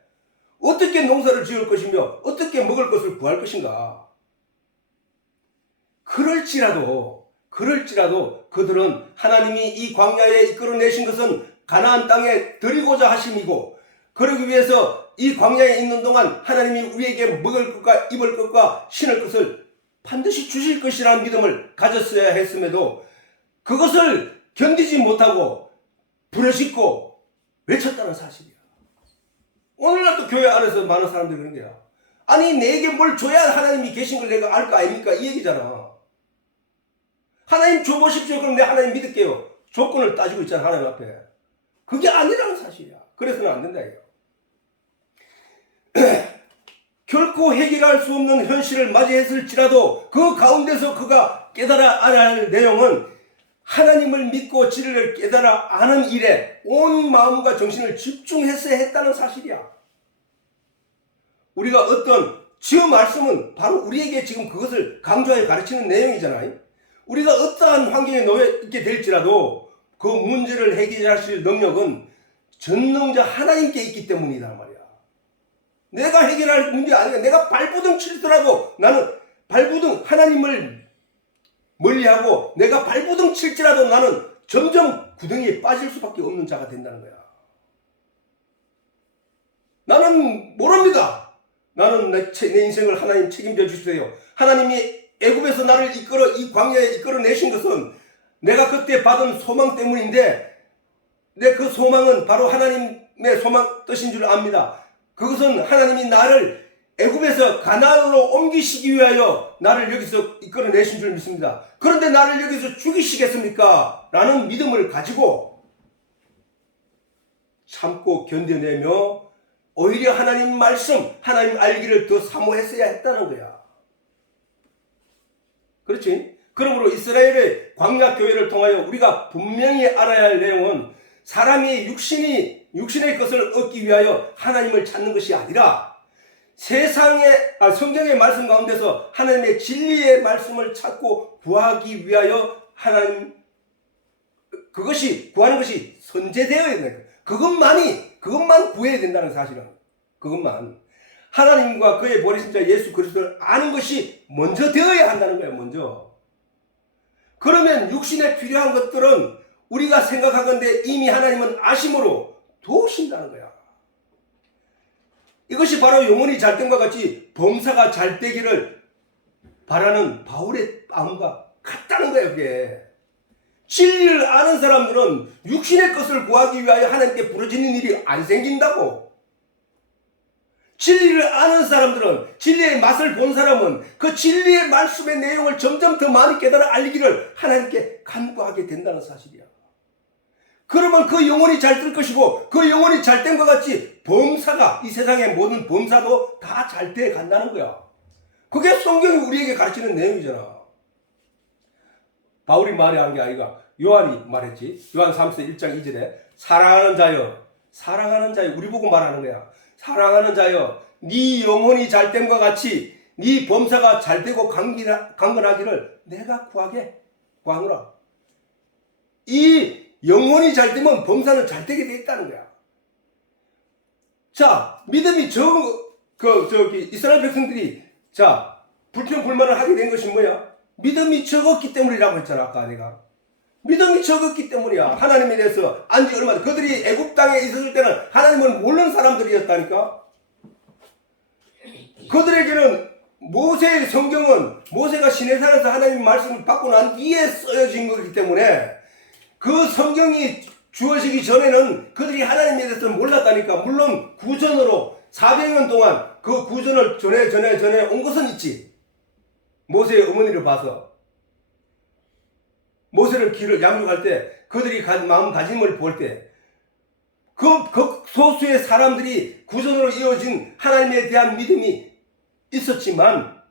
어떻게 농사를 지을 것이며 어떻게 먹을 것을 구할 것인가. 그럴지라도 그들은 하나님이 이 광야에 이끌어내신 것은 가나안 땅에 드리고자 하심이고 그러기 위해서 이 광야에 있는 동안 하나님이 우리에게 먹을 것과 입을 것과 신을 것을 반드시 주실 것이라는 믿음을 가졌어야 했음에도 그것을 견디지 못하고 부르짖고 외쳤다는 사실이야. 오늘날도 교회 안에서 많은 사람들이 그런 거야. 아니 내게 뭘 줘야 하나님이 계신 걸 내가 알 거 아닙니까? 이 얘기잖아. 하나님 줘보십시오. 그럼 내가 하나님 믿을게요. 조건을 따지고 있잖아 하나님 앞에. 그게 아니라는 사실이야. 그래서는 안 된다 이거. 결코 해결할 수 없는 현실을 맞이했을지라도 그 가운데서 그가 깨달아 알아야 할 내용은 하나님을 믿고 진리를 깨달아 아는 일에 온 마음과 정신을 집중했어야 했다는 사실이야. 우리가 저 말씀은 바로 우리에게 지금 그것을 강조하여 가르치는 내용이잖아요. 우리가 어떠한 환경에 놓여 있게 될지라도 그 문제를 해결하실 능력은 전능자 하나님께 있기 때문이다 말이야. 내가 해결할 문제 아니야. 내가 발부둥 치더라도 나는 하나님을 멀리하고 내가 발부둥 칠지라도 나는 점점 구덩이에 빠질 수밖에 없는 자가 된다는 거야. 나는 모릅니다. 나는 내 인생을 하나님 책임져 주세요. 하나님이 애굽에서 나를 이 광야에 이끌어내신 것은 내가 그때 받은 소망 때문인데 내 그 소망은 바로 하나님의 뜻인 줄 압니다. 그것은 하나님이 나를 애굽에서 가나안으로 옮기시기 위하여 나를 여기서 이끌어내신 줄 믿습니다. 그런데 나를 여기서 죽이시겠습니까? 라는 믿음을 가지고 참고 견뎌내며 오히려 하나님 말씀, 하나님 알기를 더 사모했어야 했다는 거야. 그렇지? 그러므로 이스라엘의 광야 교회를 통하여 우리가 분명히 알아야 할 내용은 사람이 육신의 것을 얻기 위하여 하나님을 찾는 것이 아니라 성경의 말씀 가운데서 하나님의 진리의 말씀을 찾고 구하기 위하여 그것이 구하는 것이 선제되어야 된다. 그것만 구해야 된다는 사실은 그것만 하나님과 그의 보내신 자 예수 그리스도를 아는 것이 먼저 되어야 한다는 거예요. 먼저. 그러면 육신에 필요한 것들은 우리가 생각하건대 이미 하나님은 아심으로 도우신다는 거야. 이것이 바로 영혼이 잘됨과 같이 범사가 잘되기를 바라는 바울의 마음과 같다는 거야. 그게 진리를 아는 사람들은 육신의 것을 구하기 위하여 하나님께 부르짖는 일이 안 생긴다고. 진리를 아는 사람들은, 진리의 맛을 본 사람은 그 진리의 말씀의 내용을 점점 더 많이 깨달아 알리기를 하나님께 간구하게 된다는 사실이야. 그러면 그 영혼이 잘 될 것이고 그 영혼이 잘 된 것 같이 범사가 이 세상의 모든 범사도 다 잘 돼 간다는 거야. 그게 성경이 우리에게 가르치는 내용이잖아. 바울이 말한 게 아니라 요한이 말했지. 요한 3서 1장 2절에 사랑하는 자여 우리 보고 말하는 거야. 사랑하는 자여 네 영혼이 잘 됨과 같이 네 범사가 잘 되고 강건하기를 내가 구하노라. 이 영혼이 잘 되면 범사는 잘 되게 돼 있다는 거야. 자, 믿음이 이스라엘 백성들이 불평불만을 하게 된 것이 뭐야? 믿음이 적었기 때문이라고 했잖아, 아까 내가. 믿음이 적었기 때문이야. 하나님에 대해서 안지 얼마 전에 그들이 애굽 땅에 있었을 때는 하나님을 모르는 사람들이었다니까. 그들에게는 모세의 성경은 모세가 시내산에서 하나님의 말씀을 받고 난 뒤에 쓰여진 거기 때문에 그 성경이 주어지기 전에는 그들이 하나님에 대해서 몰랐다니까. 물론 구전으로 400년 동안 그 구전을 전에 온 것은 있지. 모세의 어머니를 봐서 모세를 길을 양육할 때 그들이 마음가짐을 볼 때 그 소수의 사람들이 구전으로 이어진 하나님에 대한 믿음이 있었지만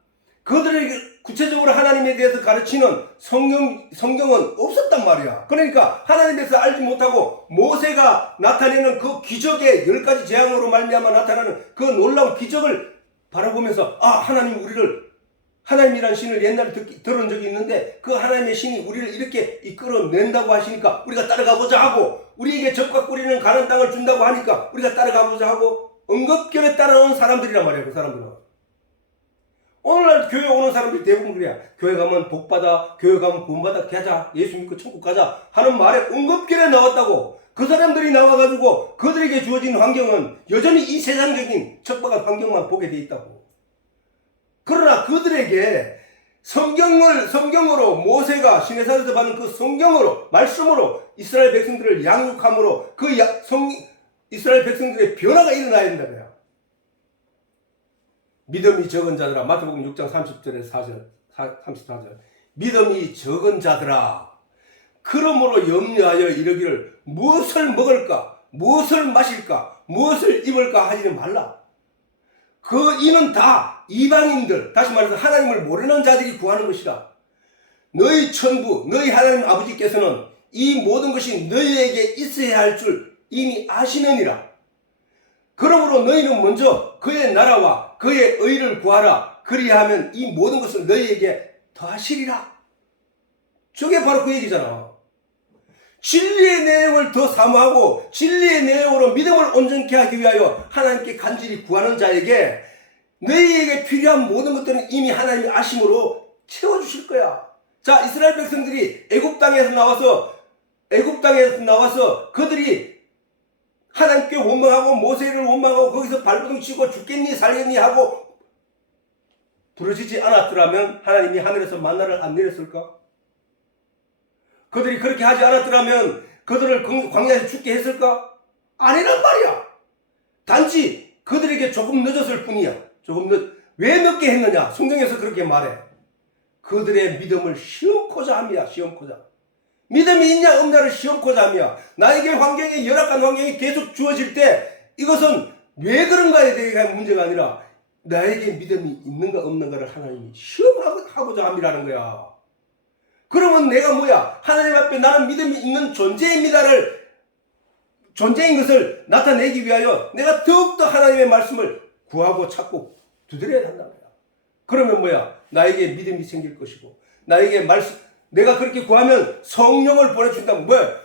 그들에게 구체적으로 하나님에 대해서 가르치는 성경은 없었단 말이야. 그러니까 하나님에서 알지 못하고 모세가 나타내는 그 기적의 10가지 재앙으로 말미암아 나타나는 그 놀라운 기적을 바라보면서 하나님 우리를 하나님이란 신을 옛날에 들은 적이 있는데 그 하나님의 신이 우리를 이렇게 이끌어낸다고 하시니까 우리가 따라가보자 하고 우리에게 적과 꿀이는 가나안 땅을 준다고 하니까 우리가 따라가보자 하고 엉겁결에 따라온 사람들이란 말이야. 그 사람들은 오늘날 교회 오는 사람들이 대부분 그래야. 교회 가면 복받아, 교회 가면 구원받아, 가자, 예수 믿고 천국 가자 하는 말에 엉겁결에 나왔다고. 그 사람들이 나와가지고 그들에게 주어진 환경은 여전히 이 세상적인 척박한 환경만 보게 돼 있다고. 그러나 그들에게 성경으로 모세가 시내산에서 받은 그 성경으로 말씀으로 이스라엘 백성들을 양육함으로 이스라엘 백성들의 변화가 일어나야 된다고요. 믿음이 적은 자들아, 마태복음 6장 30절에서 34절. 믿음이 적은 자들아, 그러므로 염려하여 이르기를 무엇을 먹을까, 무엇을 마실까, 무엇을 입을까 하지는 말라. 이는 다 이방인들, 다시 말해서 하나님을 모르는 자들이 구하는 것이라. 너희 천부, 너희 하나님 아버지께서는 이 모든 것이 너희에게 있어야 할 줄 이미 아시느니라. 그러므로 너희는 먼저 그의 나라와 그의 의를 구하라. 그리하면 이 모든 것을 너희에게 더하시리라. 저게 바로 그 얘기잖아. 진리의 내용을 더 사모하고 진리의 내용으로 믿음을 온전케 하기 위하여 하나님께 간절히 구하는 자에게 너희에게 필요한 모든 것들은 이미 하나님이 아심으로 채워주실 거야. 자, 이스라엘 백성들이 애굽 땅에서 나와서 그들이 하나님께 원망하고 모세를 원망하고 거기서 발버둥 치고 죽겠니 살겠니 하고 부러지지 않았더라면 하나님이 하늘에서 만나를 안 내렸을까? 그들이 그렇게 하지 않았더라면 그들을 광야에서 죽게 했을까? 아니란 말이야. 단지 그들에게 조금 늦었을 뿐이야. 왜 늦게 했느냐? 성경에서 그렇게 말해. 그들의 믿음을 시험코자 함이야. 믿음이 있냐 없냐를 시험코자 함이야. 나에게 열악한 환경이 계속 주어질 때 이것은 왜 그런가에 대한 문제가 아니라 나에게 믿음이 있는가 없는가를 하나님이 시험하고자 함이라는 거야. 그러면 내가 뭐야? 하나님 앞에 나는 믿음이 있는 존재인 것을 나타내기 위하여 내가 더욱더 하나님의 말씀을 구하고 찾고 두드려야 한다. 그러면 뭐야? 나에게 믿음이 생길 것이고 내가 그렇게 구하면 성령을 보내준다고. 뭐야?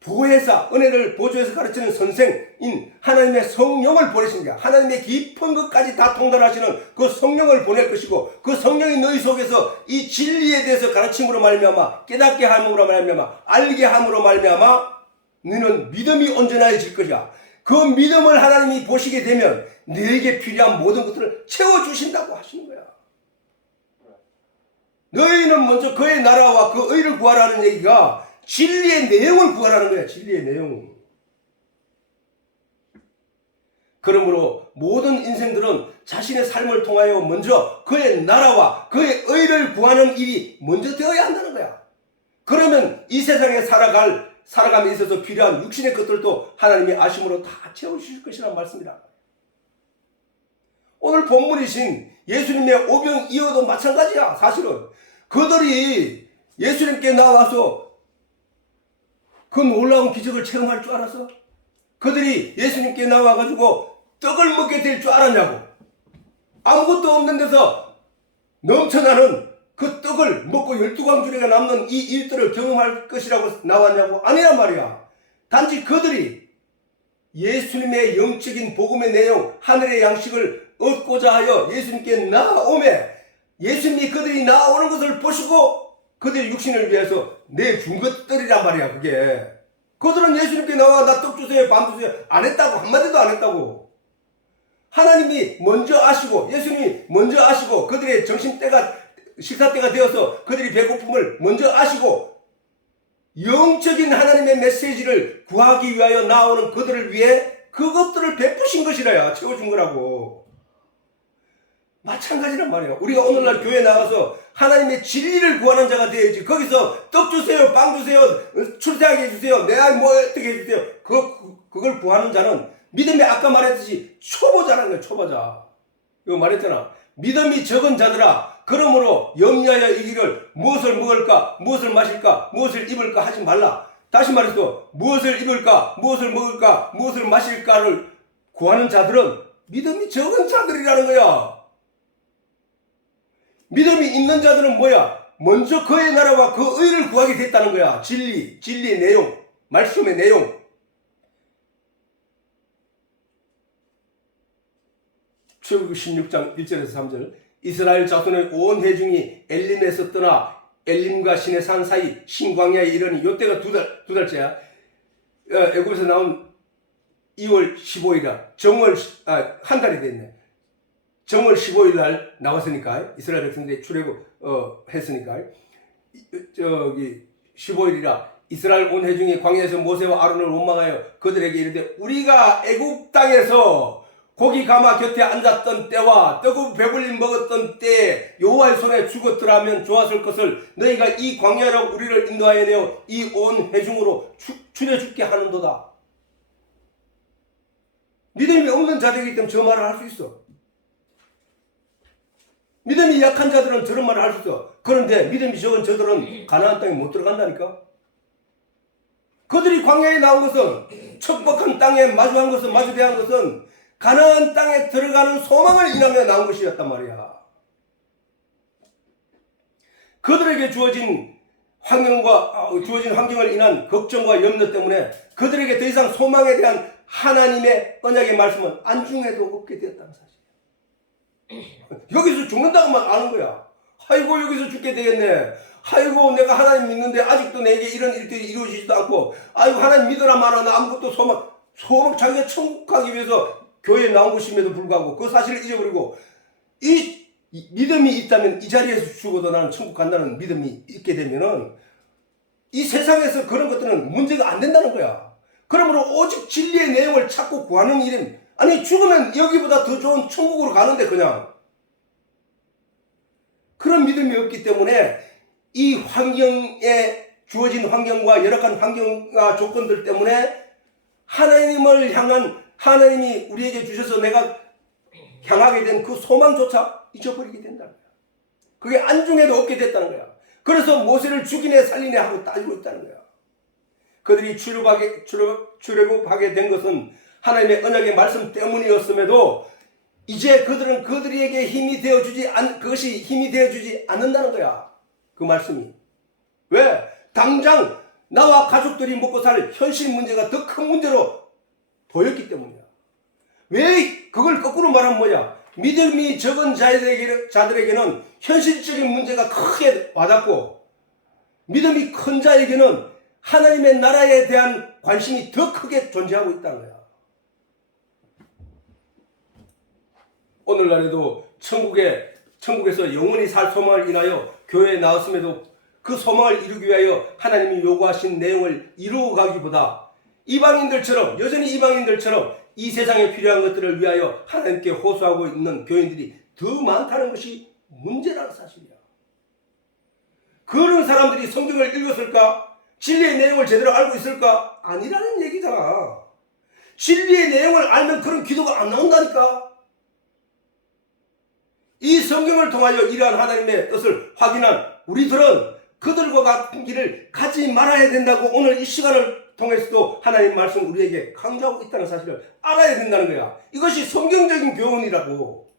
보혜사, 은혜를 보조해서 가르치는 선생인 하나님의 성령을 보내신 거야. 하나님의 깊은 것까지 다 통달하시는 그 성령을 보낼 것이고 그 성령이 너희 속에서 이 진리에 대해서 가르침으로 말미암아 깨닫게 함으로 말미암아 알게 함으로 말미암아 너는 믿음이 온전해질 것이야. 그 믿음을 하나님이 보시게 되면 너에게 필요한 모든 것들을 채워주신다고 하시는 거야. 너희는 먼저 그의 나라와 그 의를 구하라는 얘기가 진리의 내용을 구하라는 거야. 진리의 내용. 그러므로 모든 인생들은 자신의 삶을 통하여 먼저 그의 나라와 그의 의를 구하는 일이 먼저 되어야 한다는 거야. 그러면 이 세상에 살아갈 살아감에 있어서 필요한 육신의 것들도 하나님이 아심으로 다 채워주실 것이라는 말씀이다. 오늘 본문이신 예수님의 오병이어도 마찬가지야. 사실은 그들이 예수님께 나와서 그 놀라운 기적을 체험할 줄 알았어? 그들이 예수님께 나와가지고 떡을 먹게 될 줄 알았냐고. 아무것도 없는 데서 넘쳐나는 그 떡을 먹고 12광주리가 남는 이 일들을 경험할 것이라고 나왔냐고. 아니란 말이야. 단지 그들이 예수님의 영적인 복음의 내용, 하늘의 양식을 얻고자 하여 예수님께 나아오매 예수님이 그들이 나아오는 것을 보시고 그들의 육신을 위해서 내준 것들이란 말이야. 그게 그들은 예수님께 나와 나 떡 주세요, 밥 주세요 안 했다고. 한마디도 안 했다고. 하나님이 먼저 아시고 예수님이 먼저 아시고 그들의 점심때가 식사때가 되어서 그들이 배고픔을 먼저 아시고 영적인 하나님의 메시지를 구하기 위하여 나오는 그들을 위해 그것들을 베푸신 것이라야 채워준 거라고. 마찬가지란 말이에요. 우리가 오늘날 교회에 나가서 하나님의 진리를 구하는 자가 되어야지. 거기서 떡 주세요, 빵 주세요, 출세하게 해주세요, 내가 뭐 어떻게 해주세요. 그걸 구하는 자는 믿음이 아까 말했듯이 초보자라는 거예요. 초보자. 이거 말했잖아. 믿음이 적은 자들아, 그러므로 염려하여 이기를 무엇을 먹을까, 무엇을 마실까, 무엇을 입을까 하지 말라. 다시 말해서 무엇을 입을까, 무엇을 먹을까, 무엇을 마실까를 구하는 자들은 믿음이 적은 자들이라는 거야. 믿음이 있는 자들은 뭐야? 먼저 그의 나라와 그 의를 구하게 됐다는 거야. 진리의 내용, 말씀의 내용. 출애굽기 16장 1절에서 3절. 이스라엘 자손의 온 회중이 엘림에서 떠나 엘림과 시내산 사이 신광야에 이르니 요때가 두 달째야. 애굽에서 나온 2월 15일이라 한 달이 됐네. 정월 15일 날 나왔으니까 이스라엘 백성들이 출애굽 했으니까 15일이라 이스라엘 온 회중이 광야에서 모세와 아론을 원망하여 그들에게 이르되 우리가 애굽 땅에서 고기 가마 곁에 앉았던 때와 떡을 배불리 먹었던 때에 여호와의 손에 죽었더라면 좋았을 것을 너희가 이 광야로 우리를 인도하여 내어 이 온 회중으로 추려 죽게 하는도다. 믿음이 없는 자들이기 때문에 저 말을 할 수 있어. 믿음이 약한 자들은 저런 말을 할 수 있어. 그런데 믿음이 적은 저들은 가나안 땅에 못 들어간다니까. 그들이 광야에 나온 것은 척박한 땅에 마주대한 것은 가나안 땅에 들어가는 소망을 인하여 나온 것이었단 말이야. 그들에게 주어진 환경을 인한 걱정과 염려 때문에 그들에게 더 이상 소망에 대한 하나님의 언약의 말씀은 안중에도 없게 되었다는 사실이야. 여기서 죽는다고만 아는 거야. 아이고 여기서 죽게 되겠네. 아이고 내가 하나님 믿는데 아직도 내게 이런 일들이 이루어지지도 않고, 아이고 하나님 믿어라 마라 나 아무것도 소망 자기가 천국 가기 위해서 교회에 나온 것임에도 불구하고 그 사실을 잊어버리고 이 믿음이 있다면 이 자리에서 죽어도 나는 천국 간다는 믿음이 있게 되면은 이 세상에서 그런 것들은 문제가 안 된다는 거야. 그러므로 오직 진리의 내용을 찾고 구하는 일은, 아니 죽으면 여기보다 더 좋은 천국으로 가는데 그냥 그런 믿음이 없기 때문에 이 환경에 주어진 환경과 열악한 환경과 조건들 때문에 하나님을 향한, 하나님이 우리에게 주셔서 내가 향하게 된 그 소망조차 잊어버리게 된다는 거야. 그게 안중에도 없게 됐다는 거야. 그래서 모세를 죽이네 살리네 하고 따지고 있다는 거야. 그들이 출애굽하게 된 것은 하나님의 언약의 말씀 때문이었음에도 이제 그들은 그들에게 그것이 힘이 되어주지 않는다는 거야. 그 말씀이. 왜? 당장 나와 가족들이 먹고 살 현실 문제가 더 큰 문제로 보였기 때문이야. 왜 그걸 거꾸로 말하면 뭐야? 믿음이 적은 자들에게는 현실적인 문제가 크게 와닿고, 믿음이 큰 자에게는 하나님의 나라에 대한 관심이 더 크게 존재하고 있다는 거야. 오늘날에도 천국에서 영원히 살 소망을 인하여 교회에 나왔음에도 그 소망을 이루기 위하여 하나님이 요구하신 내용을 이루어가기보다 여전히 이방인들처럼 이 세상에 필요한 것들을 위하여 하나님께 호소하고 있는 교인들이 더 많다는 것이 문제라는 사실이야. 그런 사람들이 성경을 읽었을까? 진리의 내용을 제대로 알고 있을까? 아니라는 얘기잖아. 진리의 내용을 알면 그런 기도가 안 나온다니까. 이 성경을 통하여 이러한 하나님의 뜻을 확인한 우리들은 그들과 같은 길을 가지 말아야 된다고 오늘 이 시간을 통해서도 하나님 말씀 우리에게 강조하고 있다는 사실을 알아야 된다는 거야. 이것이 성경적인 교훈이라고.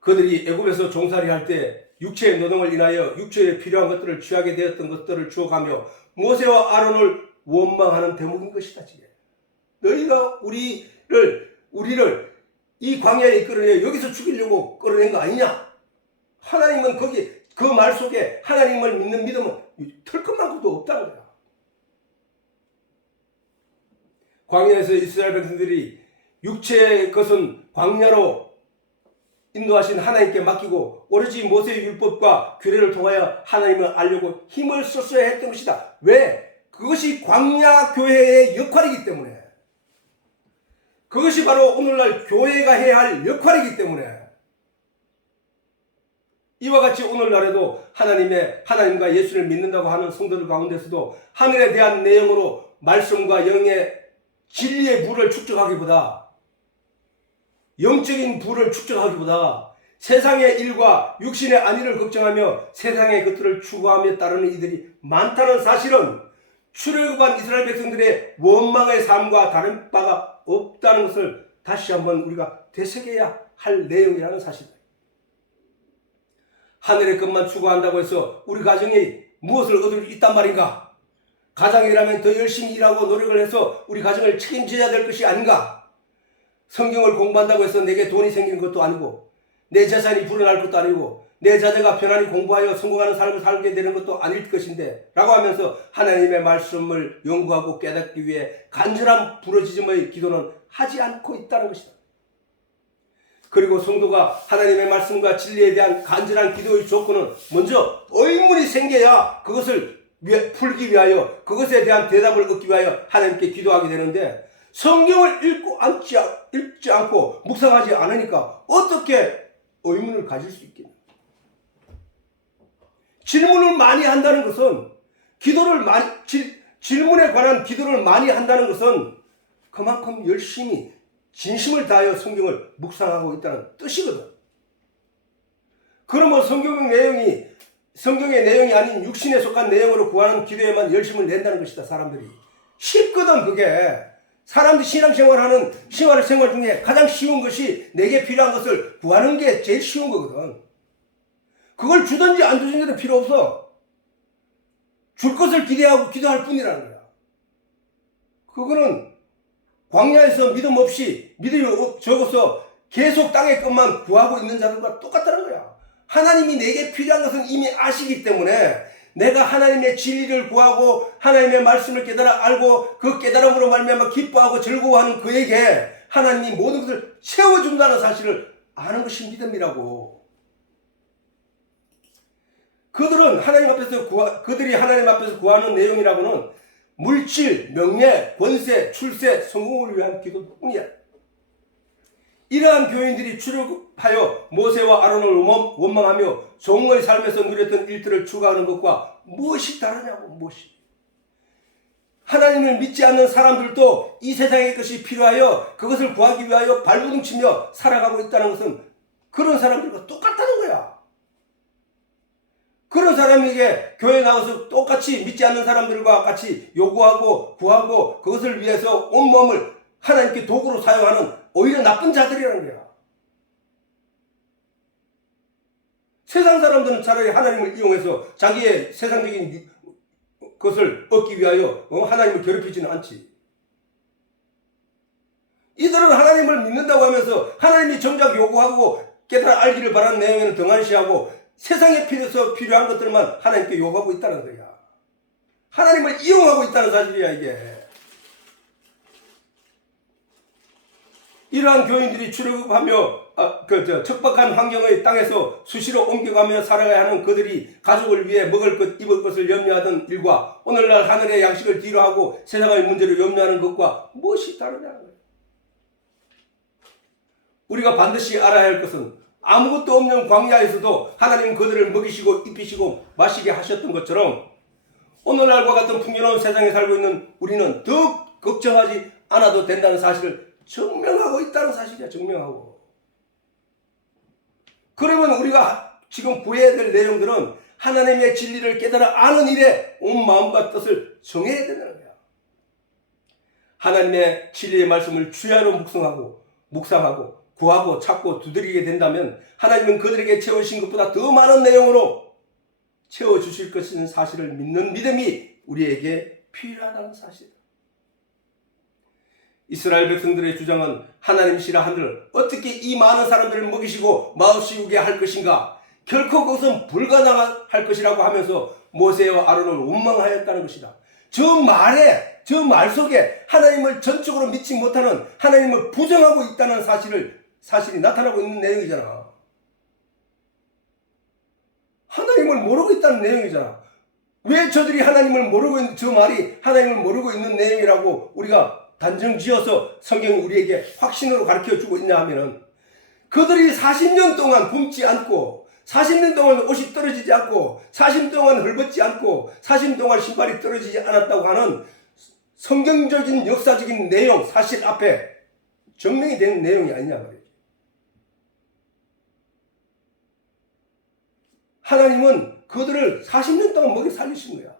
그들이 애굽에서 종살이 할 때 육체의 노동을 인하여 육체에 필요한 것들을 취하게 되었던 것들을 주어가며 모세와 아론을 원망하는 대목인 것이다. 지금 너희가 우리를 이 광야에 이끌어내 여기서 죽이려고 끌어낸 거 아니냐? 하나님은 거기 그 말 속에 하나님을 믿는 믿음은 털끝만큼도 없다는 거야. 광야에서 이스라엘 백성들이 육체의 것은 광야로 인도하신 하나님께 맡기고 오로지 모세의 율법과 규례를 통하여 하나님을 알려고 힘을 썼어야 했던 것이다. 왜? 그것이 광야 교회의 역할이기 때문에. 그것이 바로 오늘날 교회가 해야 할 역할이기 때문에. 이와 같이 오늘날에도 하나님과 예수를 믿는다고 하는 성도들 가운데서도 하늘에 대한 내용으로 말씀과 영의 진리의 부를 축적하기보다 영적인 부를 축적하기보다 세상의 일과 육신의 안위를 걱정하며 세상의 것들을 추구하며 따르는 이들이 많다는 사실은 출애굽한 이스라엘 백성들의 원망의 삶과 다른 바가 없다는 것을 다시 한번 우리가 되새겨야 할 내용이라는 사실입니다. 하늘의 것만 추구한다고 해서 우리 가정이 무엇을 얻을 수 있단 말인가? 가장이라면 더 열심히 일하고 노력을 해서 우리 가정을 책임져야 될 것이 아닌가? 성경을 공부한다고 해서 내게 돈이 생기는 것도 아니고 내 재산이 불어날 것도 아니고 내 자녀가 편안히 공부하여 성공하는 삶을 살게 되는 것도 아닐 것인데 라고 하면서 하나님의 말씀을 연구하고 깨닫기 위해 간절한 부르짖음의 기도는 하지 않고 있다는 것이다. 그리고 성도가 하나님의 말씀과 진리에 대한 간절한 기도의 조건은 먼저 의문이 생겨야 그것을 풀기 위하여 그것에 대한 대답을 얻기 위하여 하나님께 기도하게 되는데 성경을 읽지 않고 묵상하지 않으니까 어떻게 의문을 가질 수 있겠냐. 질문을 많이 한다는 것은 질문에 관한 기도를 많이 한다는 것은 그만큼 열심히 진심을 다하여 성경을 묵상하고 있다는 뜻이거든. 그러면 성경의 내용이 아닌 육신에 속한 내용으로 구하는 기도에만 열심을 낸다는 것이다. 사람들이 쉽거든. 그게 사람들이 신앙생활 중에 가장 쉬운 것이 내게 필요한 것을 구하는 게 제일 쉬운 거거든. 그걸 주든지 안 주든지도 필요 없어. 줄 것을 기대하고 기도할 뿐이라는 거야. 그거는 광야에서 믿음 없이 믿음이 적어서 계속 땅의 것만 구하고 있는 자들과 똑같다는 거야. 하나님이 내게 필요한 것은 이미 아시기 때문에 내가 하나님의 진리를 구하고 하나님의 말씀을 깨달아 알고 그 깨달음으로 말미암아 기뻐하고 즐거워하는 그에게 하나님이 모든 것을 채워준다는 사실을 아는 것이 믿음이라고. 그들이 하나님 앞에서 구하는 내용이라고는 물질, 명예, 권세, 출세, 성공을 위한 기도뿐이야. 이러한 교인들이 출애굽하여 모세와 아론을 원망하며 종의 삶에서 누렸던 일들을 추구하는 것과 무엇이 다르냐고. 무엇이. 하나님을 믿지 않는 사람들도 이 세상의 것이 필요하여 그것을 구하기 위하여 발버둥치며 살아가고 있다는 것은 그런 사람들과 똑같다는 거야. 그런 사람에게 교회 나와서 똑같이 믿지 않는 사람들과 같이 요구하고 구하고 그것을 위해서 온몸을 하나님께 도구로 사용하는 오히려 나쁜 자들이라는 거야. 세상 사람들은 차라리 하나님을 이용해서 자기의 세상적인 것을 얻기 위하여 하나님을 괴롭히지는 않지. 이들은 하나님을 믿는다고 하면서 하나님이 정작 요구하고 깨달아 알기를 바라는 내용에는 등한시하고 세상에 필요한 것들만 하나님께 요구하고 있다는 거야. 하나님을 이용하고 있다는 사실이야 이게. 이러한 교인들이 출애굽하며 척박한 환경의 땅에서 수시로 옮겨가며 살아가야 하는 그들이 가족을 위해 먹을 것, 입을 것을 염려하던 일과 오늘날 하늘의 양식을 뒤로하고 세상의 문제를 염려하는 것과 무엇이 다르냐는 거예요. 우리가 반드시 알아야 할 것은 아무것도 없는 광야에서도 하나님 그들을 먹이시고 입히시고 마시게 하셨던 것처럼 오늘날과 같은 풍요로운 세상에 살고 있는 우리는 더 걱정하지 않아도 된다는 사실을 증명하고 있다는 사실이야. 증명하고. 그러면 우리가 지금 구해야 될 내용들은 하나님의 진리를 깨달아 아는 일에 온 마음과 뜻을 정해야 된다는 거야. 하나님의 진리의 말씀을 주야로 묵상하고 구하고 찾고 두드리게 된다면 하나님은 그들에게 채우신 것보다 더 많은 내용으로 채워주실 것인 사실을 믿는 믿음이 우리에게 필요하다는 사실. 이스라엘 백성들의 주장은 하나님이시라 한들 어떻게 이 많은 사람들을 먹이시고 마시우게 할 것인가? 결코 그것은 불가능할 것이라고 하면서 모세와 아론을 원망하였다는 것이다. 저 말 속에 하나님을 전적으로 믿지 못하는, 하나님을 부정하고 있다는 사실이 나타나고 있는 내용이잖아. 하나님을 모르고 있다는 내용이잖아. 왜 저들이 하나님을 모르고 있는, 저 말이 하나님을 모르고 있는 내용이라고 우리가 단정 지어서 성경이 우리에게 확신으로 가르쳐 주고 있냐 하면은, 그들이 40년 동안 굶지 않고 40년 동안 옷이 떨어지지 않고 40년 동안 헐벗지 않고 40년 동안 신발이 떨어지지 않았다고 하는 성경적인 역사적인 내용, 사실 앞에 증명이 되는 내용이 아니냐 말이지. 하나님은 그들을 40년 동안 먹여 살리신 거야.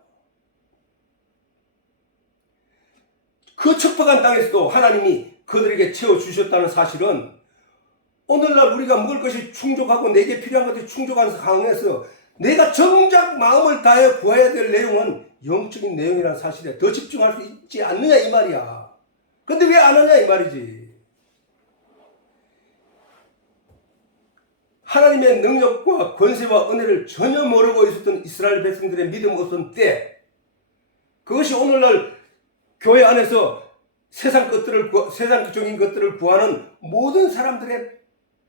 그 척박한 땅에서도 하나님이 그들에게 채워주셨다는 사실은 오늘날 우리가 먹을 것이 충족하고 내게 필요한 것이 충족한 상황에서 내가 정작 마음을 다해 구해야 될 내용은 영적인 내용이라는 사실에 더 집중할 수 있지 않느냐 이 말이야. 근데 왜 안 하냐 이 말이지. 하나님의 능력과 권세와 은혜를 전혀 모르고 있었던 이스라엘 백성들의 믿음 없던 때, 그것이 오늘날 교회 안에서 세상적인 것들을 구하는 모든 사람들의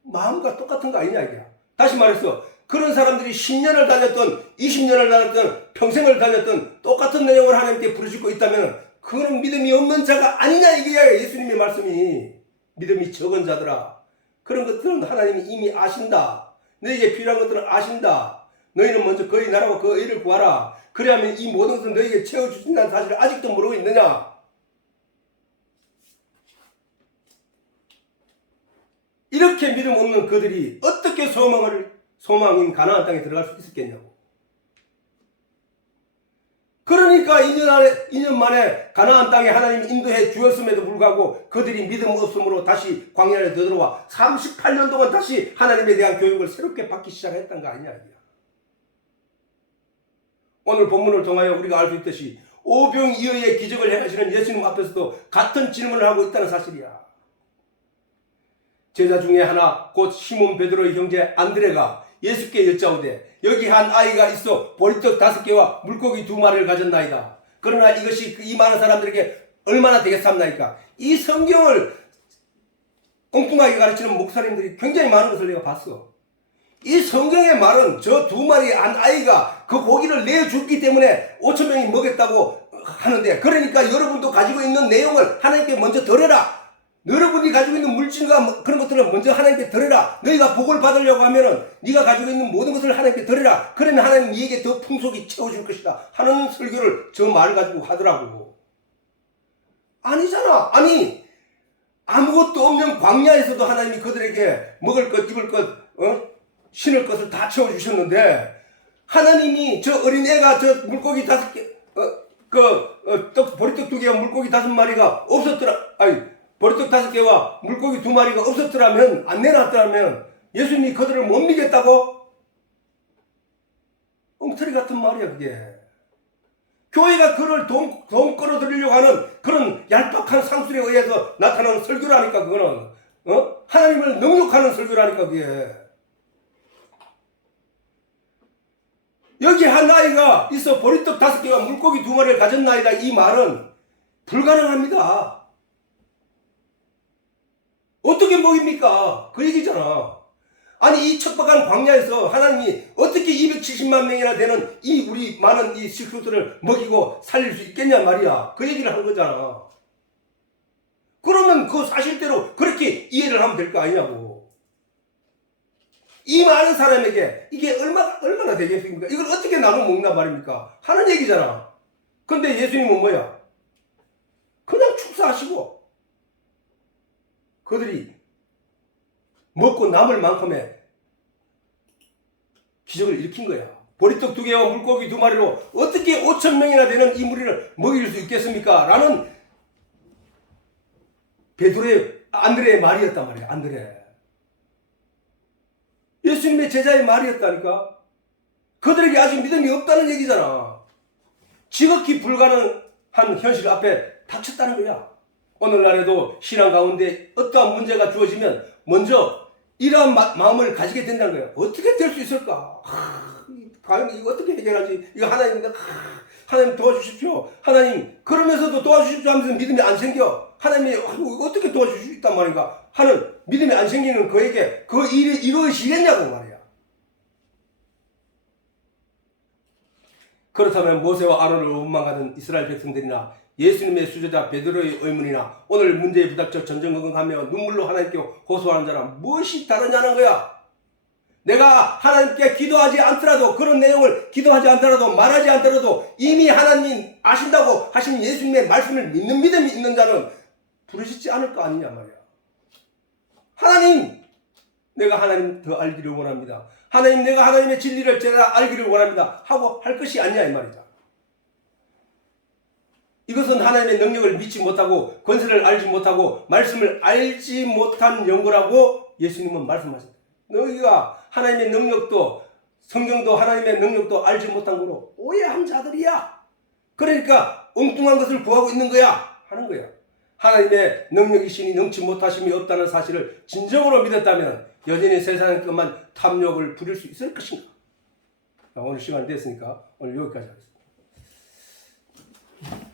마음과 똑같은 거 아니냐 이게. 다시 말해서 그런 사람들이 10년을 다녔던 20년을 다녔던 평생을 다녔던 똑같은 내용을 하나님께 부르짖고 있다면 그거는 믿음이 없는 자가 아니냐 이게 예수님의 말씀이. 믿음이 적은 자들아, 그런 것들은 하나님이 이미 아신다. 너에게 필요한 것들은 아신다. 너희는 먼저 그의 나라와 그 의를 구하라. 그래야면 이 모든 것을 너에게 채워주신다는 사실을 아직도 모르고 있느냐. 이렇게 믿음 없는 그들이 어떻게 소망인 가나안 땅에 들어갈 수 있었겠냐고. 그러니까 2년 만에 가나안 땅에 하나님이 인도해 주었음에도 불구하고 그들이 믿음 없음으로 다시 광야에 되돌아와 38년 동안 다시 하나님에 대한 교육을 새롭게 받기 시작했던 거 아니냐. 오늘 본문을 통하여 우리가 알 수 있듯이 오병이어의 기적을 행하시는 예수님 앞에서도 같은 질문을 하고 있다는 사실이야. 제자 중에 하나 곧 시몬 베드로의 형제 안드레가 예수께 여짜오되 여기 한 아이가 있어 보리떡 5개와 물고기 2마리를 가졌나이다. 그러나 이것이 이 많은 사람들에게 얼마나 되겠습니까? 이 성경을 엉뚱하게 가르치는 목사님들이 굉장히 많은 것을 내가 봤어. 이 성경의 말은 저 2마리 한 아이가 그 고기를 내줬기 때문에 5,000명이 먹였다고 하는데, 그러니까 여러분도 가지고 있는 내용을 하나님께 먼저 드려라. 여러분이 가지고 있는 물질과 그런 것들을 먼저 하나님께 드려라. 너희가 복을 받으려고 하면은 네가 가지고 있는 모든 것을 하나님께 드려라. 그러면 하나님 네게 더 풍속이 채워줄 것이다 하는 설교를 저 말을 가지고 하더라고. 아니잖아. 아니, 아무것도 없는 광야에서도 하나님이 그들에게 먹을 것, 입을 것, 신을 것을 다 채워주셨는데, 하나님이 저 어린애가 저 물고기 5개, 보리떡 2개와 물고기 5마리가 없었더라. 보리떡 5개와 물고기 2마리가 없었더라면, 안 내놨더라면 예수님이 그들을 못 믿겠다고? 엉터리 같은 말이야 그게. 교회가 그를 돈 끌어들이려고 하는 그런 얄팍한 상술에 의해서 나타나는 설교라니까 그거는. 하나님을 능욕하는 설교라니까 그게. 여기 한 아이가 있어 보리떡 5개와 물고기 2마리를 가졌나이다. 이 말은 불가능합니다. 어떻게 먹입니까? 그 얘기잖아. 아니, 이 척박한 광야에서 하나님이 어떻게 270만 명이나 되는 이 우리 많은 이 식구들을 먹이고 살릴 수 있겠냐 말이야. 그 얘기를 한 거잖아. 그러면 그 사실대로 그렇게 이해를 하면 될 거 아니냐고. 이 많은 사람에게 이게 얼마나 되겠습니까? 이걸 어떻게 나눠 먹나 말입니까? 하는 얘기잖아. 근데 예수님은 뭐야? 그냥 축사하시고 그들이 먹고 남을 만큼의 기적을 일으킨 거야. 보리떡 2개와 물고기 2마리로 어떻게 5,000명이나 되는 이 무리를 먹일 수 있겠습니까? 라는 안드레의 말이었단 말이야. 안드레. 예수님의 제자의 말이었다니까. 그들에게 아직 믿음이 없다는 얘기잖아. 지극히 불가능한 현실 앞에 닥쳤다는 거야. 오늘날에도 신앙 가운데 어떠한 문제가 주어지면 먼저 이러한 마음을 가지게 된다는 거야. 어떻게 될 수 있을까? 과연 이거 어떻게 해결하지? 이거 하나님인가? 하나님 도와주십시오. 하나님 그러면서도 도와주십시오 하면서 믿음이 안 생겨. 하나님이 이거 어떻게 도와줄 수 있단 말인가 하는 믿음이 안 생기는 그에게 그 일을 이루어지겠냐고 말이야. 그렇다면 모세와 아론을 원망하던 이스라엘 백성들이나 예수님의 수제자 베드로의 의문이나 오늘 문제에 부닥쳐 전전긍긍하며 눈물로 하나님께 호소하는 자랑 무엇이 다르냐는 거야. 내가 하나님께 기도하지 않더라도 그런 내용을 기도하지 않더라도 말하지 않더라도 이미 하나님이 아신다고 하신 예수님의 말씀을 믿는 믿음이 있는 자는 부르짖지 않을 거 아니냐 말이야. 하나님 내가 하나님 더 알기를 원합니다. 하나님 내가 하나님의 진리를 제대로 알기를 원합니다 하고 할 것이 아니냐 이 말이다. 이것은 하나님의 능력을 믿지 못하고 권세를 알지 못하고 말씀을 알지 못한 연고라고 예수님은 말씀하셨다. 너희가 하나님의 능력도 성경도 하나님의 능력도 알지 못한 거로 오해한 자들이야. 그러니까 엉뚱한 것을 구하고 있는 거야 하는 거야. 하나님의 능력이시니 능치 못하심이 없다는 사실을 진정으로 믿었다면 여전히 세상의 것만 탐욕을 부릴 수 있을 것인가? 오늘 시간이 됐으니까 오늘 여기까지 하겠습니다.